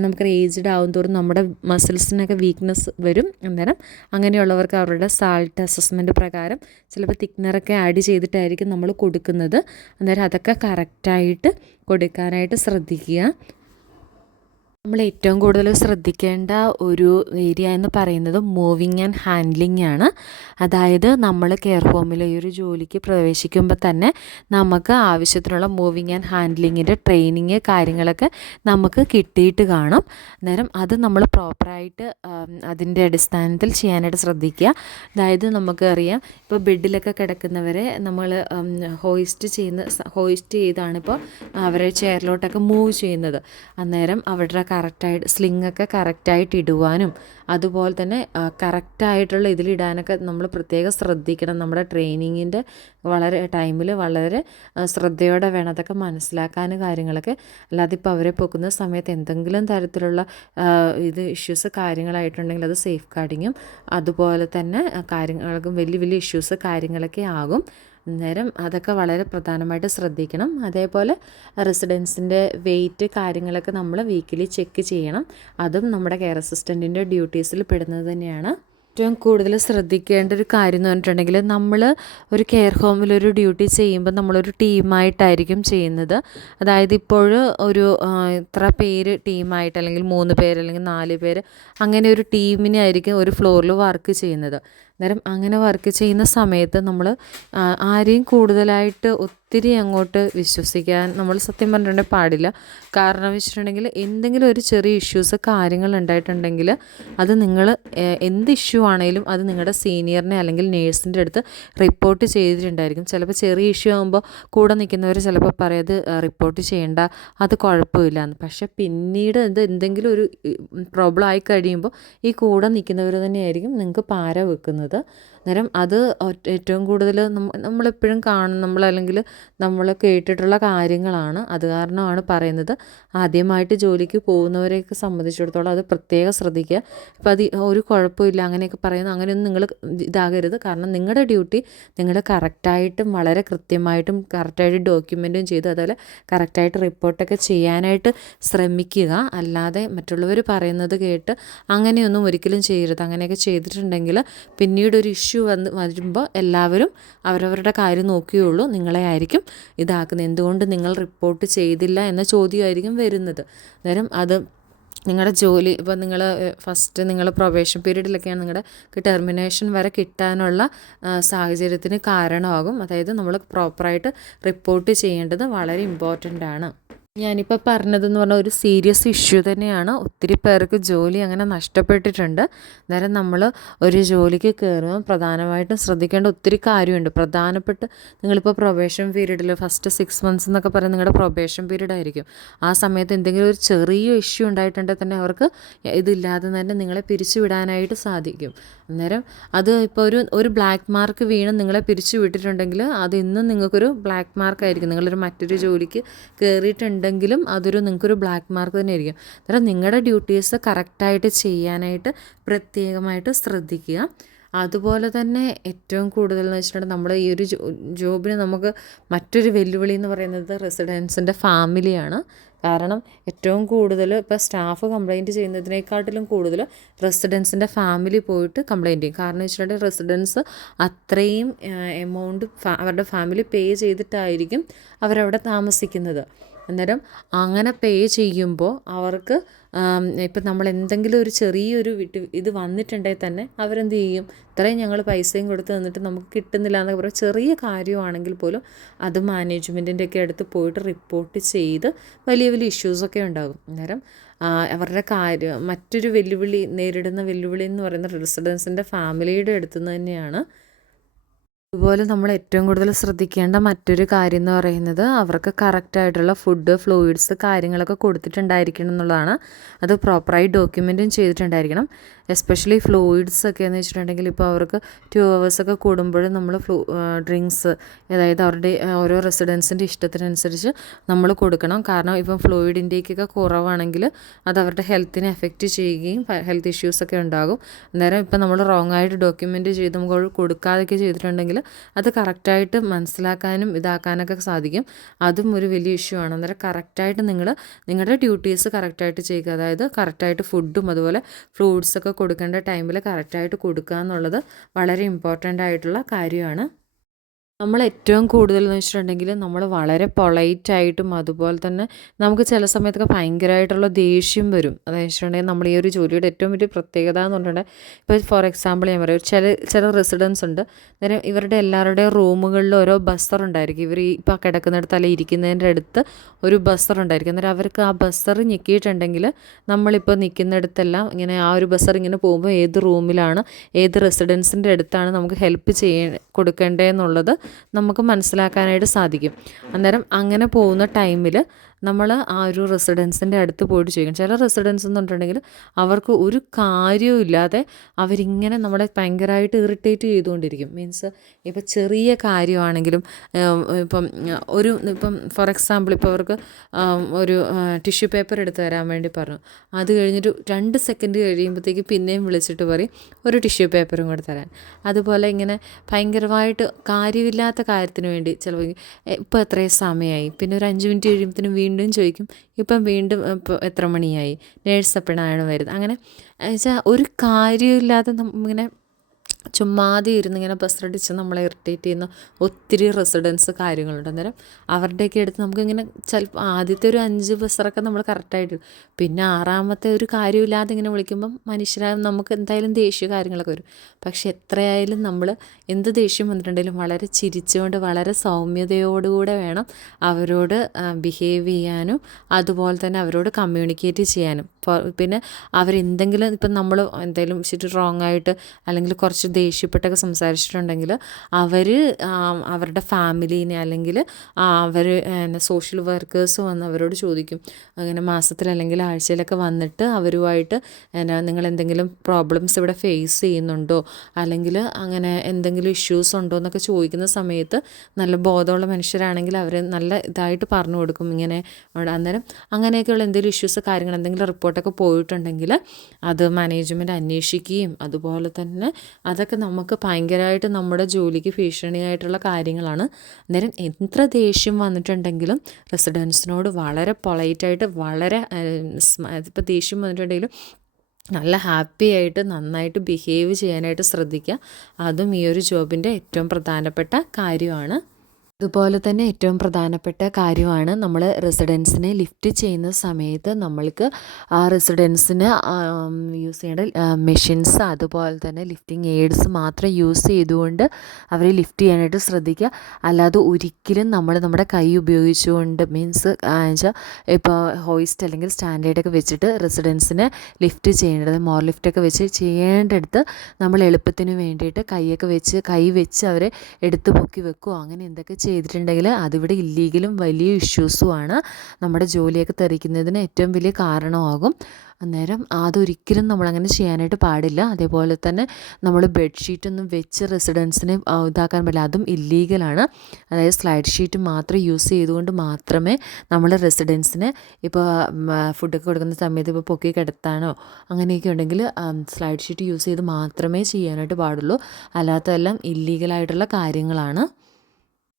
നമുക്കറിയാം ഏജ്ഡ് ആവും തോറും നമ്മുടെ മസിൽസിനൊക്കെ വീക്ക്നെസ് വരും. അന്നേരം അങ്ങനെയുള്ളവർക്ക് അവരുടെ സാൾട്ട് അസസ്മെൻറ്റ് പ്രകാരം ചിലപ്പോൾ തിക്നറൊക്കെ ആഡ് ചെയ്തിട്ടായിരിക്കും നമ്മൾ കൊടുക്കുന്നത്. അന്നേരം അതൊക്കെ കറക്റ്റായിട്ട് കൊടുക്കാനായിട്ട് ശ്രദ്ധിക്കുക. നമ്മൾ ഏറ്റവും കൂടുതൽ ശ്രദ്ധിക്കേണ്ട ഒരു ഏരിയ എന്ന് പറയുന്നത് മൂവിങ് ആൻഡ് ഹാൻഡ്ലിംഗ് ആണ്. അതായത് നമ്മൾ കെയർ ഹോമിൽ ഈ ഒരു ജോലിക്ക് പ്രവേശിക്കുമ്പോൾ തന്നെ നമുക്ക് ആവശ്യത്തിനുള്ള മൂവിങ് ആൻഡ് ഹാൻഡ്ലിങ്ങിൻ്റെ ട്രെയിനിങ് കാര്യങ്ങളൊക്കെ നമുക്ക് കിട്ടിയിട്ട് കാണും. അന്നേരം അത് നമ്മൾ പ്രോപ്പറായിട്ട് അതിൻ്റെ അടിസ്ഥാനത്തിൽ ചെയ്യാനായിട്ട് ശ്രദ്ധിക്കുക. അതായത് നമുക്കറിയാം ഇപ്പോൾ ബെഡിലൊക്കെ കിടക്കുന്നവരെ നമ്മൾ ഹോയിസ്റ്റ് ചെയ്താണ് ഇപ്പോൾ അവരെ ചെയറിലോട്ടൊക്കെ മൂവ് ചെയ്യുന്നത്. അന്നേരം അവരുടെ കറക്റ്റായിട്ട് സ്ലിങ്ങൊക്കെ കറക്റ്റായിട്ട് ഇടുവാനും അതുപോലെ തന്നെ കറക്റ്റായിട്ടുള്ള ഇതിലിടാനൊക്കെ നമ്മൾ പ്രത്യേകം ശ്രദ്ധിക്കണം. നമ്മുടെ ട്രെയിനിങ്ങിൻ്റെ ടൈമിൽ വളരെ ശ്രദ്ധയോടെ വേണം അതൊക്കെ മനസ്സിലാക്കാൻ കാര്യങ്ങളൊക്കെ. അല്ലാതെ ഇപ്പോൾ അവരെ പൊക്കുന്ന സമയത്ത് എന്തെങ്കിലും തരത്തിലുള്ള ഇഷ്യൂസ് കാര്യങ്ങളായിട്ടുണ്ടെങ്കിൽ അത് സേഫ് ഗാർഡിങ്ങും അതുപോലെ തന്നെ കാര്യങ്ങൾക്കും വലിയ വലിയ ഇഷ്യൂസ് കാര്യങ്ങളൊക്കെ ആകും. അന്നേരം അതൊക്കെ വളരെ പ്രധാനമായിട്ട് ശ്രദ്ധിക്കണം. അതേപോലെ റെസിഡൻസിൻ്റെ വെയിറ്റ് കാര്യങ്ങളൊക്കെ നമ്മൾ വീക്കിലി ചെക്ക് ചെയ്യണം. അതും നമ്മുടെ കെയർ അസിസ്റ്റൻറ്റിൻ്റെ ഡ്യൂട്ടീസിൽ പെടുന്നത് തന്നെയാണ്. ഏറ്റവും കൂടുതൽ ശ്രദ്ധിക്കേണ്ട ഒരു കാര്യം എന്ന് പറഞ്ഞിട്ടുണ്ടെങ്കിൽ നമ്മൾ ഒരു കെയർ ഹോമിലൊരു ഡ്യൂട്ടി ചെയ്യുമ്പോൾ നമ്മളൊരു ടീമായിട്ടായിരിക്കും ചെയ്യുന്നത്. അതായത് ഇപ്പോൾ ഒരു ഇത്ര പേര് ടീമായിട്ട് അല്ലെങ്കിൽ 3 പേര് അല്ലെങ്കിൽ 4 പേര് അങ്ങനെ ഒരു ടീമിനെ ആയിരിക്കും ഒരു ഫ്ലോറിൽ വർക്ക് ചെയ്യുന്നത്. അന്നേരം അങ്ങനെ വർക്ക് ചെയ്യുന്ന സമയത്ത് നമ്മൾ ആരെയും കൂടുതലായിട്ട് ഒത്തിരി അങ്ങോട്ട് വിശ്വസിക്കാൻ നമ്മൾ സത്യം പറഞ്ഞിട്ടുണ്ടെങ്കിൽ പാടില്ല. കാരണം വെച്ചിട്ടുണ്ടെങ്കിൽ എന്തെങ്കിലും ഒരു ചെറിയ ഇഷ്യൂസ് കാര്യങ്ങൾ ഉണ്ടായിട്ടുണ്ടെങ്കിൽ അത് നിങ്ങൾ എന്ത് ഇഷ്യൂ ആണെങ്കിലും അത് നിങ്ങളുടെ സീനിയറിനെ അല്ലെങ്കിൽ നേഴ്സിൻ്റെ അടുത്ത് റിപ്പോർട്ട് ചെയ്തിട്ടുണ്ടായിരിക്കും. ചിലപ്പോൾ ചെറിയ ഇഷ്യൂ ആകുമ്പോൾ കൂടെ നിൽക്കുന്നവർ ചിലപ്പോൾ പറയും അത് റിപ്പോർട്ട് ചെയ്യേണ്ട, അത് കുഴപ്പമില്ല എന്ന്. പക്ഷേ പിന്നീട് എന്തെങ്കിലും ഒരു പ്രോബ്ലം ആയി കഴിയുമ്പോൾ ഈ കൂടെ നിൽക്കുന്നവർ തന്നെയായിരിക്കും നിങ്ങൾക്ക് പാര വെക്കുന്നത്. അന്നേരം അത് ഏറ്റവും കൂടുതൽ നമ്മളെപ്പോഴും നമ്മളല്ലെങ്കിൽ നമ്മൾ കേട്ടിട്ടുള്ള കാര്യങ്ങളാണ്. അത് കാരണമാണ് പറയുന്നത്. ആദ്യമായിട്ട് ജോലിക്ക് പോകുന്നവരെയൊക്കെ സംബന്ധിച്ചിടത്തോളം അത് പ്രത്യേകം ശ്രദ്ധിക്കുക. ഇപ്പോൾ അത് ഒരു കുഴപ്പമില്ല അങ്ങനെയൊക്കെ പറയുന്നു, അങ്ങനെയൊന്നും നിങ്ങൾ ഇതാകരുത്. കാരണം നിങ്ങളുടെ ഡ്യൂട്ടി നിങ്ങൾ കറക്റ്റായിട്ടും വളരെ കൃത്യമായിട്ടും കറക്റ്റായിട്ട് ഡോക്യുമെൻറ്റും ചെയ്ത് അതുപോലെ കറക്റ്റായിട്ട് റിപ്പോർട്ടൊക്കെ ചെയ്യാനായിട്ട് ശ്രമിക്കുക. അല്ലാതെ മറ്റുള്ളവർ പറയുന്നത് കേട്ട് അങ്ങനെയൊന്നും ഒരിക്കലും ചെയ്യരുത്. അങ്ങനെയൊക്കെ ചെയ്തിട്ടുണ്ടെങ്കിൽ പിന്നീടൊരു ഇഷ്യൂ വരുമ്പോൾ എല്ലാവരും അവരവരുടെ കാര്യം നോക്കിയുള്ളൂ, നിങ്ങളെ ആയിരിക്കും ഇതാക്കുന്നത്. എന്തുകൊണ്ട് നിങ്ങൾ റിപ്പോർട്ട് ചെയ്തില്ല എന്ന ചോദ്യമായിരിക്കും വരുന്നത്. അന്നേരം അത് നിങ്ങളുടെ ജോലി ഇപ്പോൾ നിങ്ങൾ പ്രൊബേഷൻ പീരീഡിലൊക്കെയാണ് നിങ്ങളുടെ ടെർമിനേഷൻ വരെ കിട്ടാനുള്ള സാഹചര്യത്തിന് കാരണമാകും. അതായത് നമ്മൾ പ്രോപ്പറായിട്ട് റിപ്പോർട്ട് ചെയ്യേണ്ടത് വളരെ ഇമ്പോർട്ടൻ്റ് ആണ്. ഞാനിപ്പോൾ പറഞ്ഞതെന്ന് പറഞ്ഞാൽ ഒരു സീരിയസ് ഇഷ്യൂ തന്നെയാണ്. ഒത്തിരി പേർക്ക് ജോലി അങ്ങനെ നഷ്ടപ്പെട്ടിട്ടുണ്ട്. അന്നേരം നമ്മൾ ഒരു ജോലിക്ക് കയറുമ്പോൾ പ്രധാനമായിട്ടും ശ്രദ്ധിക്കേണ്ട ഒത്തിരി കാര്യമുണ്ട്. പ്രധാനപ്പെട്ട് നിങ്ങളിപ്പോൾ പ്രൊബേഷൻ പീരീഡിൽ ഫസ്റ്റ് 6 മന്ത്സ് എന്നൊക്കെ പറയുന്നത് നിങ്ങളുടെ പ്രൊബേഷൻ പീരീഡ് ആയിരിക്കും. ആ സമയത്ത് എന്തെങ്കിലും ഒരു ചെറിയ ഇഷ്യൂ ഉണ്ടായിട്ടുണ്ടെങ്കിൽ തന്നെ അവർക്ക് ഇതില്ലാതെ തന്നെ നിങ്ങളെ പിരിച്ചു വിടാനായിട്ട് സാധിക്കും. അന്നേരം അത് ഇപ്പോൾ ഒരു ബ്ലാക്ക് മാർക്ക് വീണ് നിങ്ങളെ പിരിച്ചു വിട്ടിട്ടുണ്ടെങ്കിൽ അത് ഇന്നും നിങ്ങൾക്കൊരു ബ്ലാക്ക് മാർക്കായിരിക്കും. നിങ്ങളൊരു മറ്റൊരു ജോലിക്ക് കയറിയിട്ടുണ്ടെങ്കിലും അതൊരു നിങ്ങൾക്കൊരു ബ്ലാക്ക് മാർക്ക് തന്നെ ആയിരിക്കും. അന്നേരം നിങ്ങളുടെ ഡ്യൂട്ടീസ് കറക്റ്റായിട്ട് ചെയ്യാനായിട്ട് പ്രത്യേകമായിട്ട് ശ്രദ്ധിക്കുക. അതുപോലെ തന്നെ ഏറ്റവും കൂടുതൽ എന്ന് വെച്ചിട്ടുണ്ടെങ്കിൽ നമ്മുടെ ഈ ഒരു ജോബിന് നമുക്ക് മറ്റൊരു വെല്ലുവിളി എന്ന് പറയുന്നത് റെസിഡൻസിൻ്റെ ഫാമിലിയാണ്. കാരണം ഏറ്റവും കൂടുതൽ ഇപ്പോൾ സ്റ്റാഫ് കംപ്ലയിൻറ്റ് ചെയ്യുന്നതിനേക്കാട്ടിലും കൂടുതൽ റെസിഡൻസിൻ്റെ ഫാമിലി പോയിട്ട് കംപ്ലയിൻറ്റ് ചെയ്യും. കാരണം വെച്ചിട്ടുണ്ടെങ്കിൽ റെസിഡൻസ് അത്രയും എമൗണ്ട് അവരുടെ ഫാമിലി പേ ചെയ്തിട്ടായിരിക്കും അവരവിടെ താമസിക്കുന്നത്. അന്നേരം അങ്ങനെ പേ ചെയ്യുമ്പോൾ അവർക്ക് ഇപ്പം നമ്മൾ എന്തെങ്കിലും ഒരു ചെറിയൊരു ഇത് വന്നിട്ടുണ്ടെങ്കിൽ തന്നെ അവരെന്ത് ചെയ്യും, ഇത്രയും ഞങ്ങൾ പൈസയും കൊടുത്ത് തന്നിട്ട് നമുക്ക് കിട്ടുന്നില്ല എന്നൊക്കെ പറയും. ചെറിയ കാര്യമാണെങ്കിൽ പോലും അത് മാനേജ്മെൻറ്റിൻ്റെയൊക്കെ അടുത്ത് പോയിട്ട് റിപ്പോർട്ട് ചെയ്ത് വലിയ വലിയ ഇഷ്യൂസൊക്കെ ഉണ്ടാകും. അന്നേരം അവരുടെ മറ്റൊരു നേരിടുന്ന വെല്ലുവിളി എന്ന് പറയുന്നത് റെസിഡൻസിൻ്റെ ഫാമിലിയുടെ അടുത്തുനിന്ന് തന്നെയാണ്. അതുപോലെ നമ്മൾ ഏറ്റവും കൂടുതൽ ശ്രദ്ധിക്കേണ്ട മറ്റൊരു കാര്യം എന്ന് പറയുന്നത് അവർക്ക് കറക്റ്റായിട്ടുള്ള ഫുഡ്, ഫ്ലൂയിഡ്സ് കാര്യങ്ങളൊക്കെ കൊടുത്തിട്ടുണ്ടായിരിക്കണം എന്നുള്ളതാണ്. അത് പ്രോപ്പറായി ഡോക്യുമെൻറ്റും ചെയ്തിട്ടുണ്ടായിരിക്കണം. എസ്പെഷ്യലി ഫ്ലൂയിഡ്സ് ഒക്കെ എന്ന് വെച്ചിട്ടുണ്ടെങ്കിൽ ഇപ്പോൾ അവർക്ക് 2 hours കൂടുമ്പോഴും നമ്മൾ ഡ്രിങ്ക്സ്, അതായത് അവരുടെ ഓരോ റെസിഡൻസിൻ്റെ ഇഷ്ടത്തിനനുസരിച്ച് നമ്മൾ കൊടുക്കണം. കാരണം ഇപ്പം ഫ്ലൂയിഡ് ഇൻടേക്കൊക്കെ കുറവാണെങ്കിൽ അത് അവരുടെ ഹെൽത്തിനെ എഫക്റ്റ് ചെയ്യുകയും ഹെൽത്ത് ഇഷ്യൂസൊക്കെ ഉണ്ടാകും. അന്നേരം ഇപ്പം നമ്മൾ റോങ് ആയിട്ട് ഡോക്യുമെൻറ്റ് ചെയ്ത് നമുക്ക് കൊടുക്കാതൊക്കെ ചെയ്തിട്ടുണ്ടെങ്കിൽ അത് കറക്റ്റായിട്ട് മനസ്സിലാക്കാനും ഇതാക്കാനൊക്കെ സാധിക്കും. അതും ഒരു വലിയ ഇഷ്യൂ ആണ്. അന്നേരം കറക്റ്റായിട്ട് നിങ്ങളുടെ ഡ്യൂട്ടീസ് കറക്റ്റായിട്ട് ചെയ്യുക. അതായത് കറക്റ്റായിട്ട് ഫുഡും അതുപോലെ ഫ്രൂട്ട്സൊക്കെ കൊടുക്കേണ്ട ടൈമിൽ കറക്റ്റായിട്ട് കൊടുക്കുക എന്നുള്ളത് വളരെ ഇമ്പോർട്ടൻ്റ് ആയിട്ടുള്ള കാര്യമാണ്. നമ്മൾ ഏറ്റവും കൂടുതൽ എന്ന് വെച്ചിട്ടുണ്ടെങ്കിൽ നമ്മൾ വളരെ പൊളൈറ്റായിട്ടും അതുപോലെ തന്നെ നമുക്ക് ചില സമയത്തൊക്കെ ഭയങ്കരമായിട്ടുള്ള ദേഷ്യം വരും. അതെന്ന് വെച്ചിട്ടുണ്ടെങ്കിൽ നമ്മൾ ഈ ഒരു ജോലിയുടെ ഏറ്റവും വലിയ പ്രത്യേകത എന്ന് പറഞ്ഞിട്ടുണ്ടെങ്കിൽ ഇപ്പോൾ ഫോർ എക്സാമ്പിൾ ഞാൻ പറയാം, ചില റെസിഡൻസ് ഉണ്ട്. അന്നേരം ഇവരുടെ എല്ലാവരുടെയും റൂമുകളിൽ ഓരോ ബസ്സർ ഉണ്ടായിരിക്കും. ഇവർ ഇപ്പോൾ കിടക്കുന്നിടത്ത് അല്ലെങ്കിൽ ഇരിക്കുന്നതിൻ്റെ അടുത്ത് ഒരു ബസ്സർ ഉണ്ടായിരിക്കും. അന്നേരം അവർക്ക് ആ ബസ്സർ ഞെക്കിയിട്ടുണ്ടെങ്കിൽ നമ്മളിപ്പോൾ നിൽക്കുന്നിടത്തെല്ലാം ഇങ്ങനെ ആ ഒരു ബസ്സർ ഇങ്ങനെ പോകുമ്പോൾ ഏത് റൂമിലാണ്, ഏത് റെസിഡൻസിൻ്റെ അടുത്താണ് നമുക്ക് ഹെൽപ്പ് കൊടുക്കേണ്ടതെന്നുള്ളത് നമുക്ക് മനസ്സിലാക്കാനായിട്ട് സാധിക്കും. അന്നേരം അങ്ങനെ പോകുന്ന ടൈമിൽ നമ്മൾ ആ ഒരു റെസിഡൻസിൻ്റെ അടുത്ത് പോയിട്ട് ചോദിക്കണം. ചില റെസിഡൻസ് എന്ന് പറഞ്ഞിട്ടുണ്ടെങ്കിൽ അവർക്ക് ഒരു കാര്യവും ഇല്ലാതെ അവരിങ്ങനെ നമ്മളെ ഭയങ്കരമായിട്ട് ഇറിറ്റേറ്റ് ചെയ്തുകൊണ്ടിരിക്കും. മീൻസ് ഇപ്പോൾ ചെറിയ കാര്യമാണെങ്കിലും ഇപ്പം ഫോർ എക്സാമ്പിൾ ഇപ്പോൾ അവർക്ക് ഒരു ടിഷ്യൂ പേപ്പർ എടുത്ത് തരാൻ വേണ്ടി പറഞ്ഞു. അത് കഴിഞ്ഞിട്ട് 2 സെക്കൻഡ് കഴിയുമ്പോഴത്തേക്ക് പിന്നെയും വിളിച്ചിട്ട് പറയും ഒരു ടിഷ്യൂ പേപ്പറും കൂടെ തരാൻ. അതുപോലെ ഇങ്ങനെ ഭയങ്കരമായിട്ട് കാര്യമില്ലാത്ത കാര്യത്തിന് വേണ്ടി ചിലപ്പോൾ ഇപ്പോൾ എത്രയും സമയമായി, പിന്നെ ഒരു 5 മിനിറ്റ് കഴിയുമ്പോഴത്തേനും വീണ്ടും ചോദിക്കും ഇപ്പം വീണ്ടും ഇപ്പോൾ എത്ര മണിയായി, നേഴ്സ് എപ്പോഴാണ് വരുന്നത്. അങ്ങനെ വെച്ചാൽ ഒരു കാര്യമില്ലാതെ ഇങ്ങനെ ചുമ്മാതെ ഇരുന്ന് ഇങ്ങനെ ബസ്സടിച്ച് നമ്മളെ ഇറിറ്റേറ്റ് ചെയ്യുന്ന ഒത്തിരി റെസിഡൻസ് കാര്യങ്ങളുണ്ട്. അന്നേരം അവരുടെയൊക്കെ അടുത്ത് നമുക്കിങ്ങനെ ചിലപ്പോൾ ആദ്യത്തെ ഒരു 5 ബസ്സറൊക്കെ നമ്മൾ കറക്റ്റായിട്ട്, പിന്നെ 6ാമത്തെ ഒരു കാര്യമില്ലാതെ ഇങ്ങനെ വിളിക്കുമ്പം മനുഷ്യരായ നമുക്ക് എന്തായാലും ദേഷ്യ കാര്യങ്ങളൊക്കെ വരും. പക്ഷെ എത്രയായാലും നമ്മൾ എന്ത് ദേഷ്യം വന്നിട്ടുണ്ടെങ്കിലും വളരെ ചിരിച്ചുകൊണ്ട് വളരെ സൗമ്യതയോടുകൂടെ വേണം അവരോട് ബിഹേവ് ചെയ്യാനും അതുപോലെ തന്നെ അവരോട് കമ്മ്യൂണിക്കേറ്റ് ചെയ്യാനും. പിന്നെ അവരെന്തെങ്കിലും ഇപ്പം നമ്മൾ എന്തെങ്കിലും ശരി റോങ് ആയിട്ട് അല്ലെങ്കിൽ കുറച്ച് ദേഷ്യപ്പെട്ടൊക്കെ സംസാരിച്ചിട്ടുണ്ടെങ്കിൽ അവരുടെ ഫാമിലീനെ അല്ലെങ്കിൽ അവർ സോഷ്യൽ വർക്കേഴ്സ് വന്ന് അവരോട് ചോദിക്കും. അങ്ങനെ മാസത്തിൽ അല്ലെങ്കിൽ ആഴ്ചയിലൊക്കെ വന്നിട്ട് അവരുമായിട്ട് നിങ്ങൾ എന്തെങ്കിലും പ്രോബ്ലംസ് ഇവിടെ ഫേസ് ചെയ്യുന്നുണ്ടോ, അല്ലെങ്കിൽ അങ്ങനെ എന്തെങ്കിലും ഇഷ്യൂസ് ഉണ്ടോ എന്നൊക്കെ ചോദിക്കുന്ന സമയത്ത് നല്ല ബോധമുള്ള മനുഷ്യരാണെങ്കിൽ അവർ നല്ല ഇതായിട്ട് പറഞ്ഞു കൊടുക്കും. ഇങ്ങനെ അന്നേരം അങ്ങനെയൊക്കെയുള്ള എന്തെങ്കിലും ഇഷ്യൂസ് കാര്യങ്ങൾ എന്തെങ്കിലും റിപ്പോർട്ടൊക്കെ പോയിട്ടുണ്ടെങ്കിൽ അത് മാനേജ്മെൻറ്റ് അന്വേഷിക്കുകയും അതുപോലെ തന്നെ അതൊക്കെ നമുക്ക് ഭയങ്കരമായിട്ട് നമ്മുടെ ജോലിക്ക് ഭീഷണിയായിട്ടുള്ള കാര്യങ്ങളാണ്. അന്നേരം എത്ര ദേഷ്യം വന്നിട്ടുണ്ടെങ്കിലും റെസിഡൻസിനോട് വളരെ പൊളൈറ്റായിട്ട് വളരെ ഇപ്പോൾ ദേഷ്യം വന്നിട്ടുണ്ടെങ്കിലും നല്ല ഹാപ്പി ആയിട്ട് നന്നായിട്ട് ബിഹേവ് ചെയ്യാനായിട്ട് ശ്രദ്ധിക്കുക. അതും ഈ ഒരു ജോബിൻ്റെ ഏറ്റവും പ്രധാനപ്പെട്ട കാര്യമാണ്. അതുപോലെ തന്നെ ഏറ്റവും പ്രധാനപ്പെട്ട കാര്യമാണ് നമ്മൾ റെസിഡൻസിനെ ലിഫ്റ്റ് ചെയ്യുന്ന സമയത്ത് നമ്മൾക്ക് ആ റെസിഡൻസിന് യൂസ് ചെയ്യേണ്ട മെഷീൻസ് അതുപോലെ തന്നെ ലിഫ്റ്റിംഗ് എയ്ഡ്സ് മാത്രം യൂസ് ചെയ്തുകൊണ്ട് അവരെ ലിഫ്റ്റ് ചെയ്യാനായിട്ട് ശ്രദ്ധിക്കുക. അല്ലാതെ ഒരിക്കലും നമ്മൾ നമ്മുടെ കൈ ഉപയോഗിച്ചുകൊണ്ട് മീൻസ് വെച്ചാൽ ഇപ്പോൾ ഹോയിസ്റ്റ് അല്ലെങ്കിൽ സ്റ്റാൻഡേർഡൊക്കെ വെച്ചിട്ട് റെസിഡൻസിനെ ലിഫ്റ്റ് ചെയ്യേണ്ടത് മോർ ലിഫ്റ്റൊക്കെ വെച്ച് ചെയ്യേണ്ടടുത്ത് നമ്മൾ എളുപ്പത്തിന് വേണ്ടിയിട്ട് കൈ വെച്ച് അവരെ എടുത്ത് പൊക്കി വെക്കുകയോ അങ്ങനെ എന്തൊക്കെ ചെയ്തിട്ടുണ്ടെങ്കിൽ അതിവിടെ ഇല്ലീഗലും വലിയ ഇഷ്യൂസുമാണ്, നമ്മുടെ ജോലിയൊക്കെ തെറിക്കുന്നതിന് ഏറ്റവും വലിയ കാരണമാകും. അന്നേരം അതൊരിക്കലും നമ്മളങ്ങനെ ചെയ്യാനായിട്ട് പാടില്ല. അതേപോലെ തന്നെ നമ്മൾ ബെഡ്ഷീറ്റൊന്നും വെച്ച് റെസിഡൻസിനെ ഇതാക്കാൻ പാടില്ല, അതും ഇല്ലീഗലാണ്. അതായത് സ്ലൈഡ് ഷീറ്റ് മാത്രം യൂസ് ചെയ്തുകൊണ്ട് മാത്രമേ നമ്മൾ റെസിഡൻസിനെ ഇപ്പോൾ ഫുഡൊക്കെ കൊടുക്കുന്ന സമയത്ത് ഇപ്പോൾ പൊക്കി കിടത്താനോ അങ്ങനെയൊക്കെ ഉണ്ടെങ്കിൽ സ്ലൈഡ് ഷീറ്റ് യൂസ് ചെയ്ത് മാത്രമേ ചെയ്യാനായിട്ട് പാടുള്ളൂ. അല്ലാത്തതെല്ലാം ഇല്ലീഗലായിട്ടുള്ള കാര്യങ്ങളാണ്.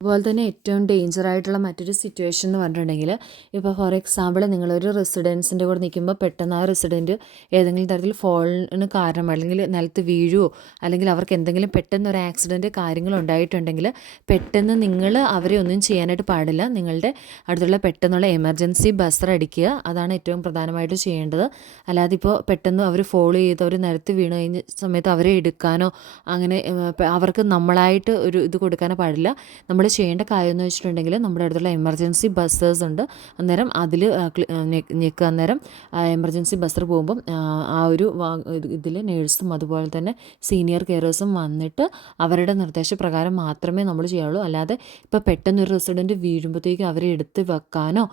അതുപോലെ തന്നെ ഏറ്റവും ഡേഞ്ചറായിട്ടുള്ള മറ്റൊരു സിറ്റുവേഷൻ എന്ന് പറഞ്ഞിട്ടുണ്ടെങ്കിൽ ഇപ്പോൾ ഫോർ എക്സാമ്പിൾ നിങ്ങളൊരു റെസിഡൻസിൻ്റെ കൂടെ നിൽക്കുമ്പോൾ പെട്ടെന്ന് ആ റെസിഡൻറ്റ് ഏതെങ്കിലും തരത്തിൽ ഫോളിന് കാരണം അല്ലെങ്കിൽ നിലത്ത് വീഴുവോ അല്ലെങ്കിൽ അവർക്ക് എന്തെങ്കിലും പെട്ടെന്ന് ഒരു ആക്സിഡൻറ്റ് കാര്യങ്ങളുണ്ടായിട്ടുണ്ടെങ്കിൽ പെട്ടെന്ന് നിങ്ങൾ അവരെ ഒന്നും ചെയ്യാനായിട്ട് പാടില്ല. നിങ്ങളുടെ അടുത്തുള്ള പെട്ടെന്നുള്ള എമർജൻസി ബസർ അടിക്കുക, അതാണ് ഏറ്റവും പ്രധാനമായിട്ട് ചെയ്യേണ്ടത്. അല്ലാതെ ഇപ്പോൾ പെട്ടെന്ന് അവർ ഫോളോ ചെയ്ത് അവർ നിലത്ത് വീണ് കഴിഞ്ഞ സമയത്ത് അവരെ എടുക്കാനോ അങ്ങനെ അവർക്ക് നമ്മളായിട്ട് ഒരു ഇത് കൊടുക്കാനോ പാടില്ല. നമ്മൾ ചെയ്യേണ്ട കാര്യം എന്ന് വെച്ചിട്ടുണ്ടെങ്കിൽ നമ്മുടെ അടുത്തുള്ള എമർജൻസി ബസ്സേഴ്സ് ഉണ്ട്, അന്നേരം അതിൽ ഞെക്കുക. അന്നേരം എമർജൻസി ബസ്സർ പോകുമ്പം ആ ഒരു ഇതിൽ നേഴ്സും അതുപോലെ തന്നെ സീനിയർ കെയറേഴ്സും വന്നിട്ട് അവരുടെ നിർദ്ദേശപ്രകാരം മാത്രമേ നമ്മൾ ചെയ്യാവുള്ളൂ. അല്ലാതെ ഇപ്പോൾ പെട്ടെന്നൊരു റെസിഡൻറ്റ് വീഴുമ്പോഴത്തേക്കും അവരെ എടുത്ത് വെക്കാനോ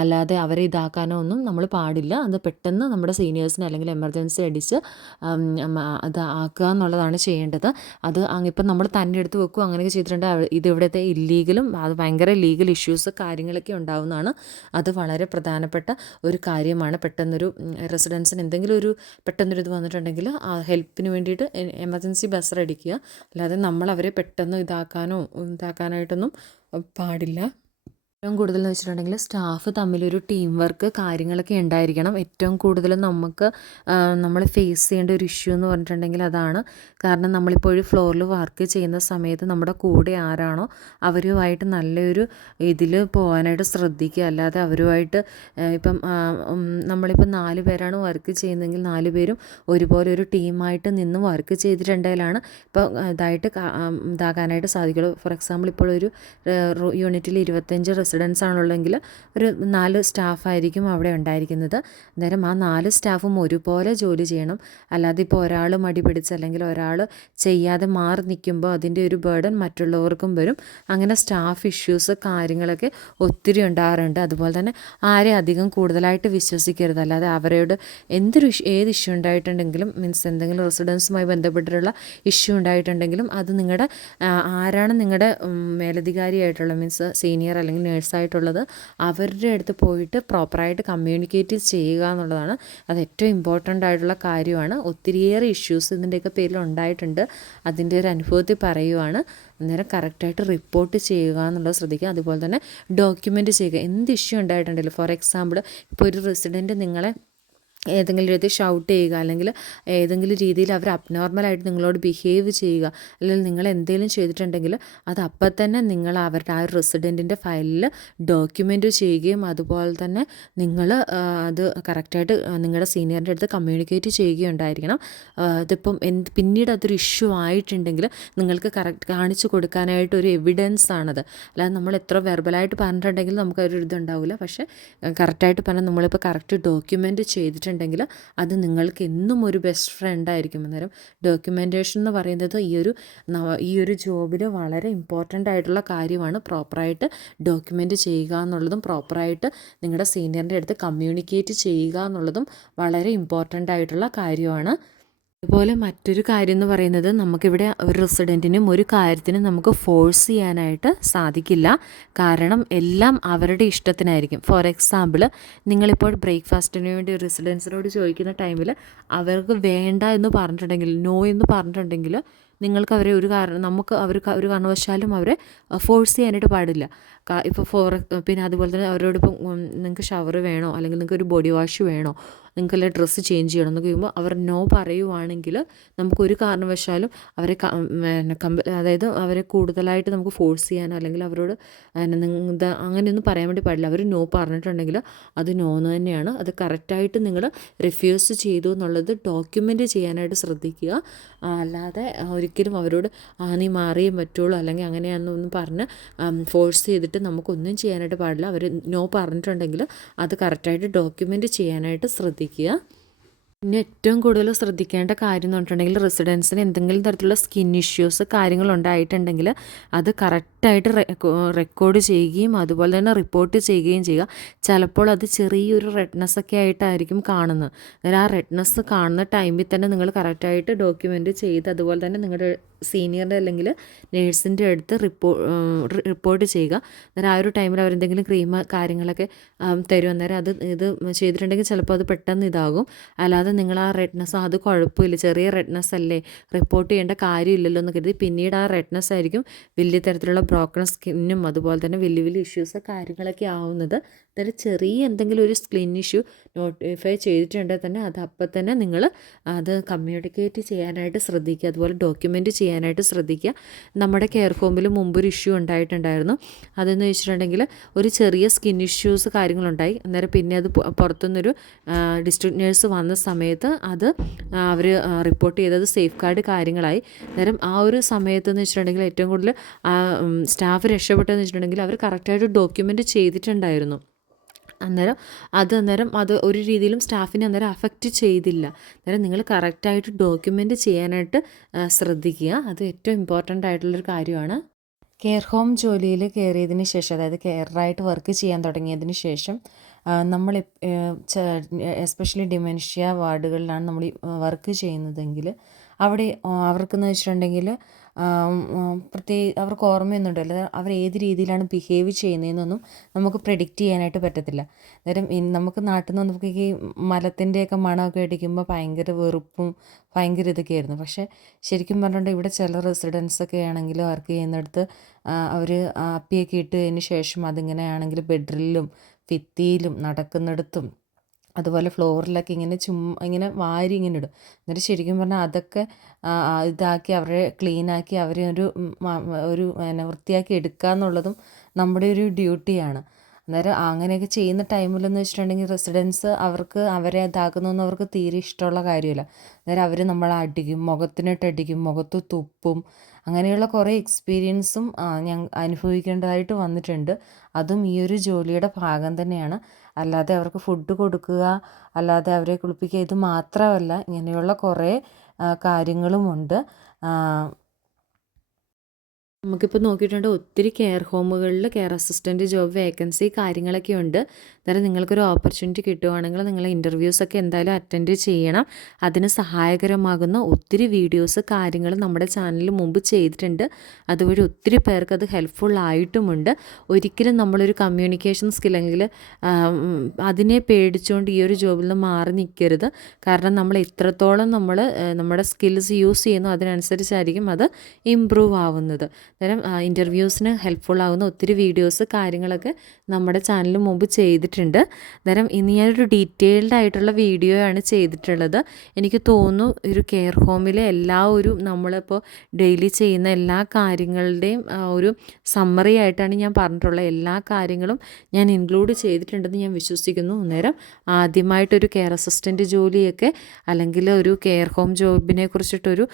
അല്ലാതെ അവരെ ഇതാക്കാനോ ഒന്നും നമ്മൾ പാടില്ല. അത് പെട്ടെന്ന് നമ്മുടെ സീനിയേഴ്സിന് അല്ലെങ്കിൽ എമർജൻസി അടിച്ച് അത് ആക്കുക എന്നുള്ളതാണ് ചെയ്യേണ്ടത്. അത് ഇപ്പം നമ്മൾ തന്നെ എടുത്ത് വെക്കും അങ്ങനെയൊക്കെ ചെയ്തിട്ടുണ്ടെങ്കിൽ ഇതിവിടുത്തെ ഇല്ലീഗലും അത് ഭയങ്കര ലീഗൽ ഇഷ്യൂസ് കാര്യങ്ങളൊക്കെ ഉണ്ടാവുന്നതാണ്. അത് വളരെ പ്രധാനപ്പെട്ട ഒരു കാര്യമാണ്. പെട്ടെന്നൊരു റെസിഡൻസിന് എന്തെങ്കിലും ഒരു പെട്ടെന്നൊരു ഇത് വന്നിട്ടുണ്ടെങ്കിൽ ആ ഹെൽപ്പിന് വേണ്ടിയിട്ട് എമർജൻസി ബസർ അടിക്കുക. അല്ലാതെ നമ്മൾ അവരെ പെട്ടെന്ന് ഇതാക്കാനായിട്ടൊന്നും പാടില്ല. ഏറ്റവും കൂടുതൽ എന്ന് വെച്ചിട്ടുണ്ടെങ്കിൽ സ്റ്റാഫ് തമ്മിലൊരു ടീം വർക്ക് കാര്യങ്ങളൊക്കെ ഉണ്ടായിരിക്കണം. ഏറ്റവും കൂടുതൽ നമ്മൾ ഫേസ് ചെയ്യേണ്ട ഒരു ഇഷ്യൂ എന്ന് പറഞ്ഞിട്ടുണ്ടെങ്കിൽ അതാണ്. കാരണം നമ്മളിപ്പോൾ ഒരു ഫ്ലോറിൽ വർക്ക് ചെയ്യുന്ന സമയത്ത് നമ്മുടെ കൂടെ ആരാണോ അവരുമായിട്ട് നല്ലൊരു ഇതിൽ പോകാനായിട്ട് ശ്രദ്ധിക്കുക. അല്ലാതെ അവരുമായിട്ട് ഇപ്പം നമ്മളിപ്പോൾ 4 പേരാണ് വർക്ക് ചെയ്യുന്നതെങ്കിൽ 4 പേരും ഒരുപോലെ ഒരു ടീമായിട്ട് നിന്ന് വർക്ക് ചെയ്തിട്ടുണ്ടെങ്കിലാണ് ഇപ്പോൾ ഇതാകാനായിട്ട് സാധിക്കുള്ളൂ. ഫോർ എക്സാമ്പിൾ ഇപ്പോൾ ഒരു യൂണിറ്റിൽ 25 റെസിഡൻസ് ആണുള്ളെങ്കിൽ ഒരു 4 സ്റ്റാഫായിരിക്കും അവിടെ ഉണ്ടായിരിക്കുന്നത്. അന്നേരം ആ 4 സ്റ്റാഫും ഒരുപോലെ ജോലി ചെയ്യണം. അല്ലാതെ ഇപ്പോൾ ഒരാൾ മടി പിടിച്ച് അല്ലെങ്കിൽ ഒരാൾ ചെയ്യാതെ മാറി നിൽക്കുമ്പോൾ അതിൻ്റെ ഒരു ബർഡൻ മറ്റുള്ളവർക്കും വരും. അങ്ങനെ സ്റ്റാഫ് ഇഷ്യൂസ് കാര്യങ്ങളൊക്കെ ഒത്തിരി ഉണ്ടാകാറുണ്ട്. അതുപോലെ തന്നെ ആരെ അധികം കൂടുതലായിട്ട് വിശ്വസിക്കരുത്. അല്ലാതെ അവരോട് ഏത് ഇഷ്യൂ ഉണ്ടായിട്ടുണ്ടെങ്കിലും മീൻസ് എന്തെങ്കിലും റെസിഡൻസുമായി ബന്ധപ്പെട്ടിട്ടുള്ള ഇഷ്യൂ ഉണ്ടായിട്ടുണ്ടെങ്കിലും അത് ആരാണ് നിങ്ങളുടെ മേലധികാരിയായിട്ടുള്ള മീൻസ് സീനിയർ അല്ലെങ്കിൽ നേഴ്സായിട്ടുള്ളത് അവരുടെ അടുത്ത് പോയിട്ട് പ്രോപ്പറായിട്ട് കമ്മ്യൂണിക്കേറ്റ് ചെയ്യുക എന്നുള്ളതാണ്. അത് ഏറ്റവും ഇമ്പോർട്ടൻ്റ് ആയിട്ടുള്ള കാര്യമാണ്. ഒത്തിരിയേറെ ഇഷ്യൂസ് ഇതിൻ്റെയൊക്കെ പേരിൽ ഉണ്ടായിട്ടുണ്ട്. അതിൻ്റെ ഒരു അനുഭവത്തിൽ പറയുവാണ്. അന്നേരം കറക്റ്റായിട്ട് റിപ്പോർട്ട് ചെയ്യുക എന്നുള്ളത് ശ്രദ്ധിക്കുക. അതുപോലെ തന്നെ ഡോക്യുമെൻറ്റ് ചെയ്യുക. എന്ത് ഇഷ്യൂ ഉണ്ടായിട്ടുണ്ടെങ്കിലും ഫോർ എക്സാമ്പിൾ ഇപ്പോൾ ഒരു റെസിഡൻറ്റ് നിങ്ങളെ ഏതെങ്കിലും രീതിയിൽ ഷൗട്ട് ചെയ്യുക അല്ലെങ്കിൽ ഏതെങ്കിലും രീതിയിൽ അവർ അബ്നോർമലായിട്ട് നിങ്ങളോട് ബിഹേവ് ചെയ്യുക അല്ലെങ്കിൽ നിങ്ങൾ എന്തെങ്കിലും ചെയ്തിട്ടുണ്ടെങ്കിൽ അത് അപ്പം തന്നെ നിങ്ങൾ അവരുടെ ആ റെസിഡൻറ്റിൻ്റെ ഫയലിൽ ഡോക്യുമെൻ്റ് ചെയ്യുകയും അതുപോലെ തന്നെ നിങ്ങൾ അത് കറക്റ്റായിട്ട് നിങ്ങളുടെ സീനിയറിൻ്റെ അടുത്ത് കമ്മ്യൂണിക്കേറ്റ് ചെയ്യുകയുണ്ടായിരിക്കണം. ഇതിപ്പം പിന്നീട് അതൊരു ഇഷ്യൂ ആയിട്ടുണ്ടെങ്കിൽ നിങ്ങൾക്ക് കാണിച്ചു കൊടുക്കാനായിട്ട് ഒരു എവിഡൻസ് ആണത്. അല്ലാതെ നമ്മൾ എത്ര വെർബലായിട്ട് പറഞ്ഞിട്ടുണ്ടെങ്കിൽ നമുക്കൊരു ഇതുണ്ടാവില്ല. പക്ഷേ കറക്റ്റായിട്ട് പറഞ്ഞാൽ നമ്മളിപ്പോൾ കറക്റ്റ് ഡോക്യുമെൻ്റ് ചെയ്തിട്ടുണ്ടെങ്കിൽ അത് നിങ്ങൾക്ക് എന്നും ഒരു ബെസ്റ്റ് ഫ്രണ്ടായിരിക്കും. അന്നേരം ഡോക്യുമെൻറ്റേഷൻ എന്ന് പറയുന്നത് ഈ ഒരു ജോബിൽ വളരെ ഇമ്പോർട്ടൻ്റ് ആയിട്ടുള്ള കാര്യമാണ്. പ്രോപ്പറായിട്ട് ഡോക്യുമെൻ്റ് ചെയ്യുക എന്നുള്ളതും പ്രോപ്പറായിട്ട് നിങ്ങളുടെ സീനിയറിൻ്റെ അടുത്ത് കമ്മ്യൂണിക്കേറ്റ് ചെയ്യുക എന്നുള്ളതും വളരെ ഇമ്പോർട്ടൻ്റ് ആയിട്ടുള്ള കാര്യമാണ്. അതുപോലെ മറ്റൊരു കാര്യം എന്ന് പറയുന്നത് നമുക്കിവിടെ ഒരു റെസിഡൻറ്റിനും ഒരു കാര്യത്തിനും നമുക്ക് ഫോഴ്സ് ചെയ്യാനായിട്ട് സാധിക്കില്ല. കാരണം എല്ലാം അവരുടെ ഇഷ്ടത്തിനായിരിക്കും. ഫോർ എക്സാമ്പിൾ നിങ്ങളിപ്പോൾ ബ്രേക്ക്ഫാസ്റ്റിന് വേണ്ടി റെസിഡൻസിനോട് ചോദിക്കുന്ന ടൈമിൽ അവർക്ക് വേണ്ട എന്ന് പറഞ്ഞിട്ടുണ്ടെങ്കിൽ നോ എന്ന് പറഞ്ഞിട്ടുണ്ടെങ്കിൽ നിങ്ങൾക്ക് അവരെ നമുക്ക് ഒരു കാരണവശാലും അവരെ ഫോഴ്സ് ചെയ്യാനായിട്ട് പാടില്ല. ഇപ്പോൾ പിന്നെ അതുപോലെ തന്നെ അവരോടിപ്പം നിങ്ങൾക്ക് ഷവർ വേണോ അല്ലെങ്കിൽ നിങ്ങൾക്ക് ഒരു ബോഡി വാഷ് വേണോ, നിങ്ങൾക്കല്ല ഡ്രസ്സ് ചേഞ്ച് ചെയ്യണം എന്നൊക്കെ പറയുമ്പോൾ അവർ നോ പറയുവാണെങ്കിൽ നമുക്കൊരു കാരണവശാലും അവരെ അതായത് അവരെ കൂടുതലായിട്ട് നമുക്ക് ഫോഴ്സ് ചെയ്യാനോ അല്ലെങ്കിൽ അവരോട് അങ്ങനെയൊന്നും പറയാൻ വേണ്ടി പാടില്ല. അവർ നോ പറഞ്ഞിട്ടുണ്ടെങ്കിൽ അത് നോ എന്ന് തന്നെയാണ്. അത് കറക്റ്റായിട്ട് നിങ്ങൾ റിഫ്യൂസ് ചെയ്തു എന്നുള്ളത് ഡോക്യുമെൻ്റ് ചെയ്യാനായിട്ട് ശ്രദ്ധിക്കുക. അല്ലാതെ ഒരിക്കലും അവരോട് നീ മാറിയേ പറ്റുള്ളൂ അല്ലെങ്കിൽ അങ്ങനെയാണെന്നൊന്നും പറഞ്ഞ് ഫോഴ്സ് ചെയ്തിട്ട് നമുക്കൊന്നും ചെയ്യാനായിട്ട് പാടില്ല. അവർ നോ പറഞ്ഞിട്ടുണ്ടെങ്കിൽ അത് കറക്റ്റായിട്ട് ഡോക്യുമെൻ്റ് ചെയ്യാനായിട്ട് ശ്രദ്ധിക്കുക. പിന്നെ ഏറ്റവും കൂടുതൽ ശ്രദ്ധിക്കേണ്ട കാര്യം എന്ന് പറഞ്ഞിട്ടുണ്ടെങ്കിൽ റെസിഡൻസിന് എന്തെങ്കിലും തരത്തിലുള്ള സ്കിൻ ഇഷ്യൂസ് കാര്യങ്ങളുണ്ടായിട്ടുണ്ടെങ്കിൽ അത് കറക്റ്റായിട്ട് റെക്കോർഡ് ചെയ്യുകയും അതുപോലെ തന്നെ റിപ്പോർട്ട് ചെയ്യുകയും ചെയ്യുക. ചിലപ്പോൾ അത് ചെറിയൊരു റെഡ്നെസ് ഒക്കെ ആയിട്ടായിരിക്കും കാണുന്നത്. അതായത് ആ റെഡ്നെസ് കാണുന്ന ടൈമിൽ തന്നെ നിങ്ങൾ കറക്റ്റായിട്ട് ഡോക്യുമെൻ്റ് ചെയ്ത് അതുപോലെ തന്നെ നിങ്ങളുടെ സീനിയറിൻ്റെ അല്ലെങ്കിൽ നേഴ്സിൻ്റെ അടുത്ത് റിപ്പോർട്ട് ചെയ്യുക. അന്നേരം ആ ഒരു ടൈമിൽ അവരെന്തെങ്കിലും ക്രീം കാര്യങ്ങളൊക്കെ തരും. അന്നേരം ഇത് ചെയ്തിട്ടുണ്ടെങ്കിൽ ചിലപ്പോൾ അത് പെട്ടെന്ന് ഇതാകും. അല്ലാതെ നിങ്ങൾ ആ റെഡ്നെസ് അത് കുഴപ്പമില്ല, ചെറിയ റെഡ്നെസ് അല്ലേ, റിപ്പോർട്ട് ചെയ്യേണ്ട കാര്യമില്ലല്ലോ എന്ന് കരുതി പിന്നീട് ആ റെഡ്നെസ് ആയിരിക്കും വലിയ തരത്തിലുള്ള ബ്രോക്കൺ സ്കിന്നും അതുപോലെ തന്നെ വലിയ വലിയ ഇഷ്യൂസ് കാര്യങ്ങളൊക്കെ ആവുന്നത്. അതായത് ചെറിയ എന്തെങ്കിലും ഒരു സ്കിൻ ഇഷ്യൂ നോട്ടിഫൈ ചെയ്തിട്ടുണ്ടെങ്കിൽ തന്നെ അത് അപ്പം തന്നെ നിങ്ങൾ അത് കമ്മ്യൂണിക്കേറ്റ് ചെയ്യാനായിട്ട് ശ്രദ്ധിക്കുക. അതുപോലെ ഡോക്യുമെൻറ്റ് ചെയ്യാനായിട്ട് ശ്രദ്ധിക്കുക. നമ്മുടെ കെയർ ഹോമിൽ മുമ്പൊരു ഇഷ്യൂ ഉണ്ടായിട്ടുണ്ടായിരുന്നു. അതെന്ന് വെച്ചിട്ടുണ്ടെങ്കിൽ ഒരു ചെറിയ സ്കിൻ ഇഷ്യൂസ് കാര്യങ്ങളുണ്ടായി. അന്നേരം പിന്നെ അത് പുറത്തുനിന്നൊരു ഡിസ്ട്രിക്ട് നേഴ്സ് വന്ന സമയത്ത് അത് അവർ റിപ്പോർട്ട് ചെയ്തത് സേഫ് ഗാർഡ് കാര്യങ്ങളായി. അന്നേരം ആ ഒരു സമയത്തെന്ന് വെച്ചിട്ടുണ്ടെങ്കിൽ ഏറ്റവും കൂടുതൽ സ്റ്റാഫ് രക്ഷപ്പെട്ടതെന്ന് വെച്ചിട്ടുണ്ടെങ്കിൽ അവർ കറക്റ്റായിട്ട് ഡോക്യുമെൻറ്റ് ചെയ്തിട്ടുണ്ടായിരുന്നു. അന്നേരം അത് ഒരു രീതിയിലും സ്റ്റാഫിനെ അന്നേരം അഫക്റ്റ് ചെയ്തില്ല. അന്നേരം നിങ്ങൾ കറക്റ്റായിട്ട് ഡോക്യുമെൻറ്റ് ചെയ്യാനായിട്ട് ശ്രദ്ധിക്കുക. അത് ഏറ്റവും ഇമ്പോർട്ടൻ്റ് ആയിട്ടുള്ളൊരു കാര്യമാണ്. കെയർ ഹോം ജോലിയിൽ കയറിയതിന് ശേഷം, അതായത് കെയറായിട്ട് വർക്ക് ചെയ്യാൻ തുടങ്ങിയതിന് ശേഷം നമ്മൾ എസ്പെഷ്യലി ഡിമെൻഷ്യ വാർഡുകളിലാണ് നമ്മൾ വർക്ക് ചെയ്യുന്നതെങ്കിൽ അവിടെ അവർക്കെന്ന് വെച്ചിട്ടുണ്ടെങ്കിൽ അവർക്ക് ഓർമ്മയൊന്നുണ്ടല്ലോ, അവർ ഏത് രീതിയിലാണ് ബിഹേവ് ചെയ്യുന്നതെന്നൊന്നും നമുക്ക് പ്രെഡിക്റ്റ് ചെയ്യാനായിട്ട് പറ്റത്തില്ല. അന്നേരം നമുക്ക് നാട്ടിൽ നിന്ന് നമുക്ക് ഈ മലത്തിൻ്റെയൊക്കെ മണമൊക്കെ അടിക്കുമ്പോൾ ഭയങ്കര വെറുപ്പും ഭയങ്കര ഇതൊക്കെ ആയിരുന്നു. പക്ഷേ ശരിക്കും പറഞ്ഞിട്ടുണ്ടെങ്കിൽ ഇവിടെ ചില റെസിഡൻസൊക്കെ ആണെങ്കിലും വർക്ക് ചെയ്യുന്നിടത്ത് അവർ അപ്പിയൊക്കെ ഇട്ടതിന് ശേഷം അതിങ്ങനെയാണെങ്കിൽ ബെഡ്റിലും ഭിത്തിയിലും നടക്കുന്നിടത്തും അതുപോലെ ഫ്ലോറിലൊക്കെ ഇങ്ങനെ വാരി ഇങ്ങനെ ഇടും. എന്നിട്ട് ശരിക്കും പറഞ്ഞാൽ അതൊക്കെ ഇതാക്കി അവരെ ക്ലീനാക്കി അവരെ ഒരു വൃത്തിയാക്കി എടുക്കുക എന്നുള്ളതും നമ്മുടെ ഒരു ഡ്യൂട്ടിയാണ്. അന്നേരം അങ്ങനെയൊക്കെ ചെയ്യുന്ന ടൈമിലെന്ന് വെച്ചിട്ടുണ്ടെങ്കിൽ റെസിഡൻസ് അവരെ ഇതാക്കുന്നതൊന്നും അവർക്ക് തീരെ ഇഷ്ടമുള്ള കാര്യമില്ല. അന്നേരം അവർ നമ്മളെ അടിക്കും, മുഖത്തിനിട്ടടിക്കും, മുഖത്ത് തുപ്പും. അങ്ങനെയുള്ള കുറേ എക്സ്പീരിയൻസും ഞാൻ അനുഭവിക്കേണ്ടതായിട്ട് വന്നിട്ടുണ്ട്. അതും ഈ ഒരു ജോലിയുടെ ഭാഗം തന്നെയാണ്. അല്ലാതെ അവർക്ക് ഫുഡ് കൊടുക്കുക, അല്ലാതെ അവരെ കുളിപ്പിക്കുക, ഇത് മാത്രമല്ല, ഇങ്ങനെയുള്ള കുറേ കാര്യങ്ങളുമുണ്ട്. നമുക്കിപ്പോൾ നോക്കിയിട്ടുണ്ട് ഒത്തിരി കെയർ ഹോമുകളിൽ കെയർ അസിസ്റ്റൻറ്റ് ജോബ് വേക്കൻസി കാര്യങ്ങളൊക്കെ ഉണ്ട്. അന്നേരം നിങ്ങൾക്കൊരു ഓപ്പർച്യൂണിറ്റി കിട്ടുവാണെങ്കിൽ നിങ്ങൾ ഇൻ്റർവ്യൂസൊക്കെ എന്തായാലും അറ്റൻഡ് ചെയ്യണം. അതിന് സഹായകരമാകുന്ന ഒത്തിരി വീഡിയോസ് കാര്യങ്ങൾ നമ്മുടെ ചാനലിൽ മുമ്പ് ചെയ്തിട്ടുണ്ട്. അതുവഴി ഒത്തിരി പേർക്ക് അത് ഹെൽപ്ഫുൾ ആയിട്ടുമുണ്ട്. ഒരിക്കലും നമ്മളൊരു കമ്മ്യൂണിക്കേഷൻ സ്കില്ലെങ്കിൽ അതിനെ പേടിച്ചുകൊണ്ട് ഈ ഒരു ജോബിൽ നിന്ന് മാറി നിൽക്കരുത്. കാരണം നമ്മൾ എത്രത്തോളം നമ്മുടെ സ്കിൽസ് യൂസ് ചെയ്യുന്നു അതിനനുസരിച്ചായിരിക്കും അത് ഇമ്പ്രൂവ് ആവുന്നത്. അന്നേരം ഇൻ്റർവ്യൂസിന് ഹെൽപ്ഫുൾ ആകുന്ന ഒത്തിരി വീഡിയോസ് കാര്യങ്ങളൊക്കെ നമ്മുടെ ചാനലിൽ മുമ്പ് ചെയ്തിട്ടുണ്ട്. അന്നേരം ഇന്ന് ഞാനൊരു ഡീറ്റെയിൽഡ് ആയിട്ടുള്ള വീഡിയോ ആണ് ചെയ്തിട്ടുള്ളത്. എനിക്ക് തോന്നുന്നു ഒരു കെയർ ഹോമിലെ നമ്മളിപ്പോൾ ഡെയിലി ചെയ്യുന്ന എല്ലാ കാര്യങ്ങളുടെയും ഒരു സമ്മറി ആയിട്ടാണ് ഞാൻ പറഞ്ഞിട്ടുള്ളത്. എല്ലാ കാര്യങ്ങളും ഞാൻ ഇൻക്ലൂഡ് ചെയ്തിട്ടുണ്ടെന്ന് ഞാൻ വിശ്വസിക്കുന്നു. അന്നേരം ആദ്യമായിട്ടൊരു കെയർ അസിസ്റ്റൻറ്റ് ജോലിയൊക്കെ അല്ലെങ്കിൽ ഒരു കെയർ ഹോം ജോബിനെ കുറിച്ചിട്ടൊരു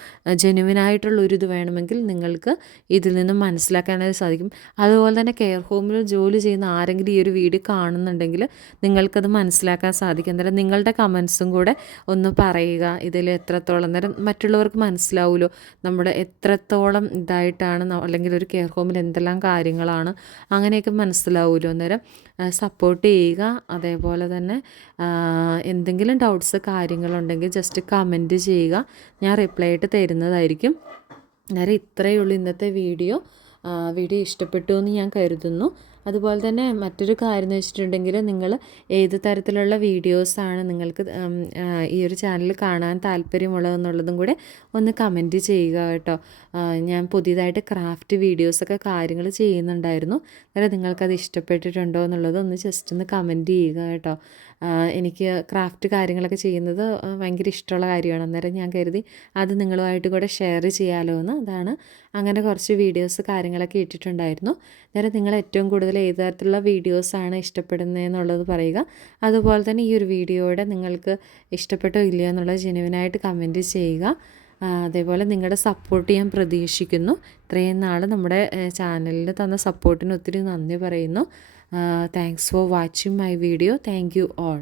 ജെന്യുവിനായിട്ടുള്ളൊരിത് വേണമെങ്കിൽ നിങ്ങൾക്ക് ഇതിൽ നിന്നും മനസ്സിലാക്കാനായിട്ട് സാധിക്കും. അതുപോലെ തന്നെ കെയർ ഹോമിൽ ജോലി ചെയ്യുന്ന ആരെങ്കിലും ഈ ഒരു വീഡിയോ കാണുന്നുണ്ടെങ്കിൽ നിങ്ങൾക്കത് മനസ്സിലാക്കാൻ സാധിക്കും. അന്നേരം നിങ്ങളുടെ കമൻസും കൂടെ ഒന്ന് പറയുക. ഇതിൽ എത്രത്തോളം നേരം മറ്റുള്ളവർക്ക് മനസ്സിലാവുമല്ലോ നമ്മുടെ എത്രത്തോളം ഇതായിട്ടാണ് അല്ലെങ്കിൽ ഒരു കെയർ ഹോമിൽ എന്തെല്ലാം കാര്യങ്ങളാണ് അങ്ങനെയൊക്കെ മനസ്സിലാവുമല്ലോ. അന്നേരം സപ്പോർട്ട് ചെയ്യുക. അതേപോലെ തന്നെ എന്തെങ്കിലും ഡൗട്ട്സ് കാര്യങ്ങളുണ്ടെങ്കിൽ ജസ്റ്റ് കമൻറ്റ് ചെയ്യുക, ഞാൻ റിപ്ലൈ ആയിട്ട് തരുന്നതായിരിക്കും. അന്നേരം ഇത്രയേ ഉള്ളൂ ഇന്നത്തെ വീഡിയോ ഇഷ്ടപ്പെട്ടു എന്ന് ഞാൻ കരുതുന്നു. അതുപോലെ തന്നെ മറ്റൊരു കാര്യം എന്ന് വെച്ചിട്ടുണ്ടെങ്കിൽ നിങ്ങൾ ഏത് തരത്തിലുള്ള വീഡിയോസാണ് നിങ്ങൾക്ക് ഈ ഒരു ചാനൽ കാണാൻ താല്പര്യമുള്ളതെന്നുള്ളതും കൂടെ ഒന്ന് കമൻറ്റ് ചെയ്യുക കേട്ടോ. ഞാൻ പുതിയതായിട്ട് ക്രാഫ്റ്റ് വീഡിയോസൊക്കെ കാര്യങ്ങൾ ചെയ്യുന്നുണ്ടായിരുന്നു. അന്നേരം നിങ്ങൾക്കത് ഇഷ്ടപ്പെട്ടിട്ടുണ്ടോ എന്നുള്ളത് ഒന്ന് ജസ്റ്റ് ഒന്ന് കമൻറ്റ് ചെയ്യുക കേട്ടോ. എനിക്ക് ക്രാഫ്റ്റ് കാര്യങ്ങളൊക്കെ ചെയ്യുന്നത് ഭയങ്കര ഇഷ്ടമുള്ള കാര്യമാണ്. അന്നേരം ഞാൻ കരുതി അത് നിങ്ങളുമായിട്ട് കൂടെ ഷെയർ ചെയ്യാമല്ലോ എന്ന്. അതാണ് അങ്ങനെ കുറച്ച് വീഡിയോസ് കാര്യങ്ങളൊക്കെ ഇട്ടിട്ടുണ്ടായിരുന്നു. അന്നേരം നിങ്ങൾ ഏറ്റവും കൂടുതൽ ഏത് തരത്തിലുള്ള വീഡിയോസാണ് ഇഷ്ടപ്പെടുന്നതെന്നുള്ളത് പറയുക. അതുപോലെ തന്നെ ഈ ഒരു വീഡിയോയുടെ നിങ്ങൾക്ക് ഇഷ്ടപ്പെട്ടോ ഇല്ലയോ എന്നുള്ളത് ജെന്യുവിനായിട്ട് കമൻറ്റ് ചെയ്യുക. അതേപോലെ നിങ്ങളുടെ സപ്പോർട്ട് ഞാൻ പ്രതീക്ഷിക്കുന്നു. ഇത്രയും നാൾ നമ്മുടെ ചാനലിൽ തന്ന സപ്പോർട്ടിന് ഒത്തിരി നന്ദി പറയുന്നു. Thanks for watching my video. Thank you all.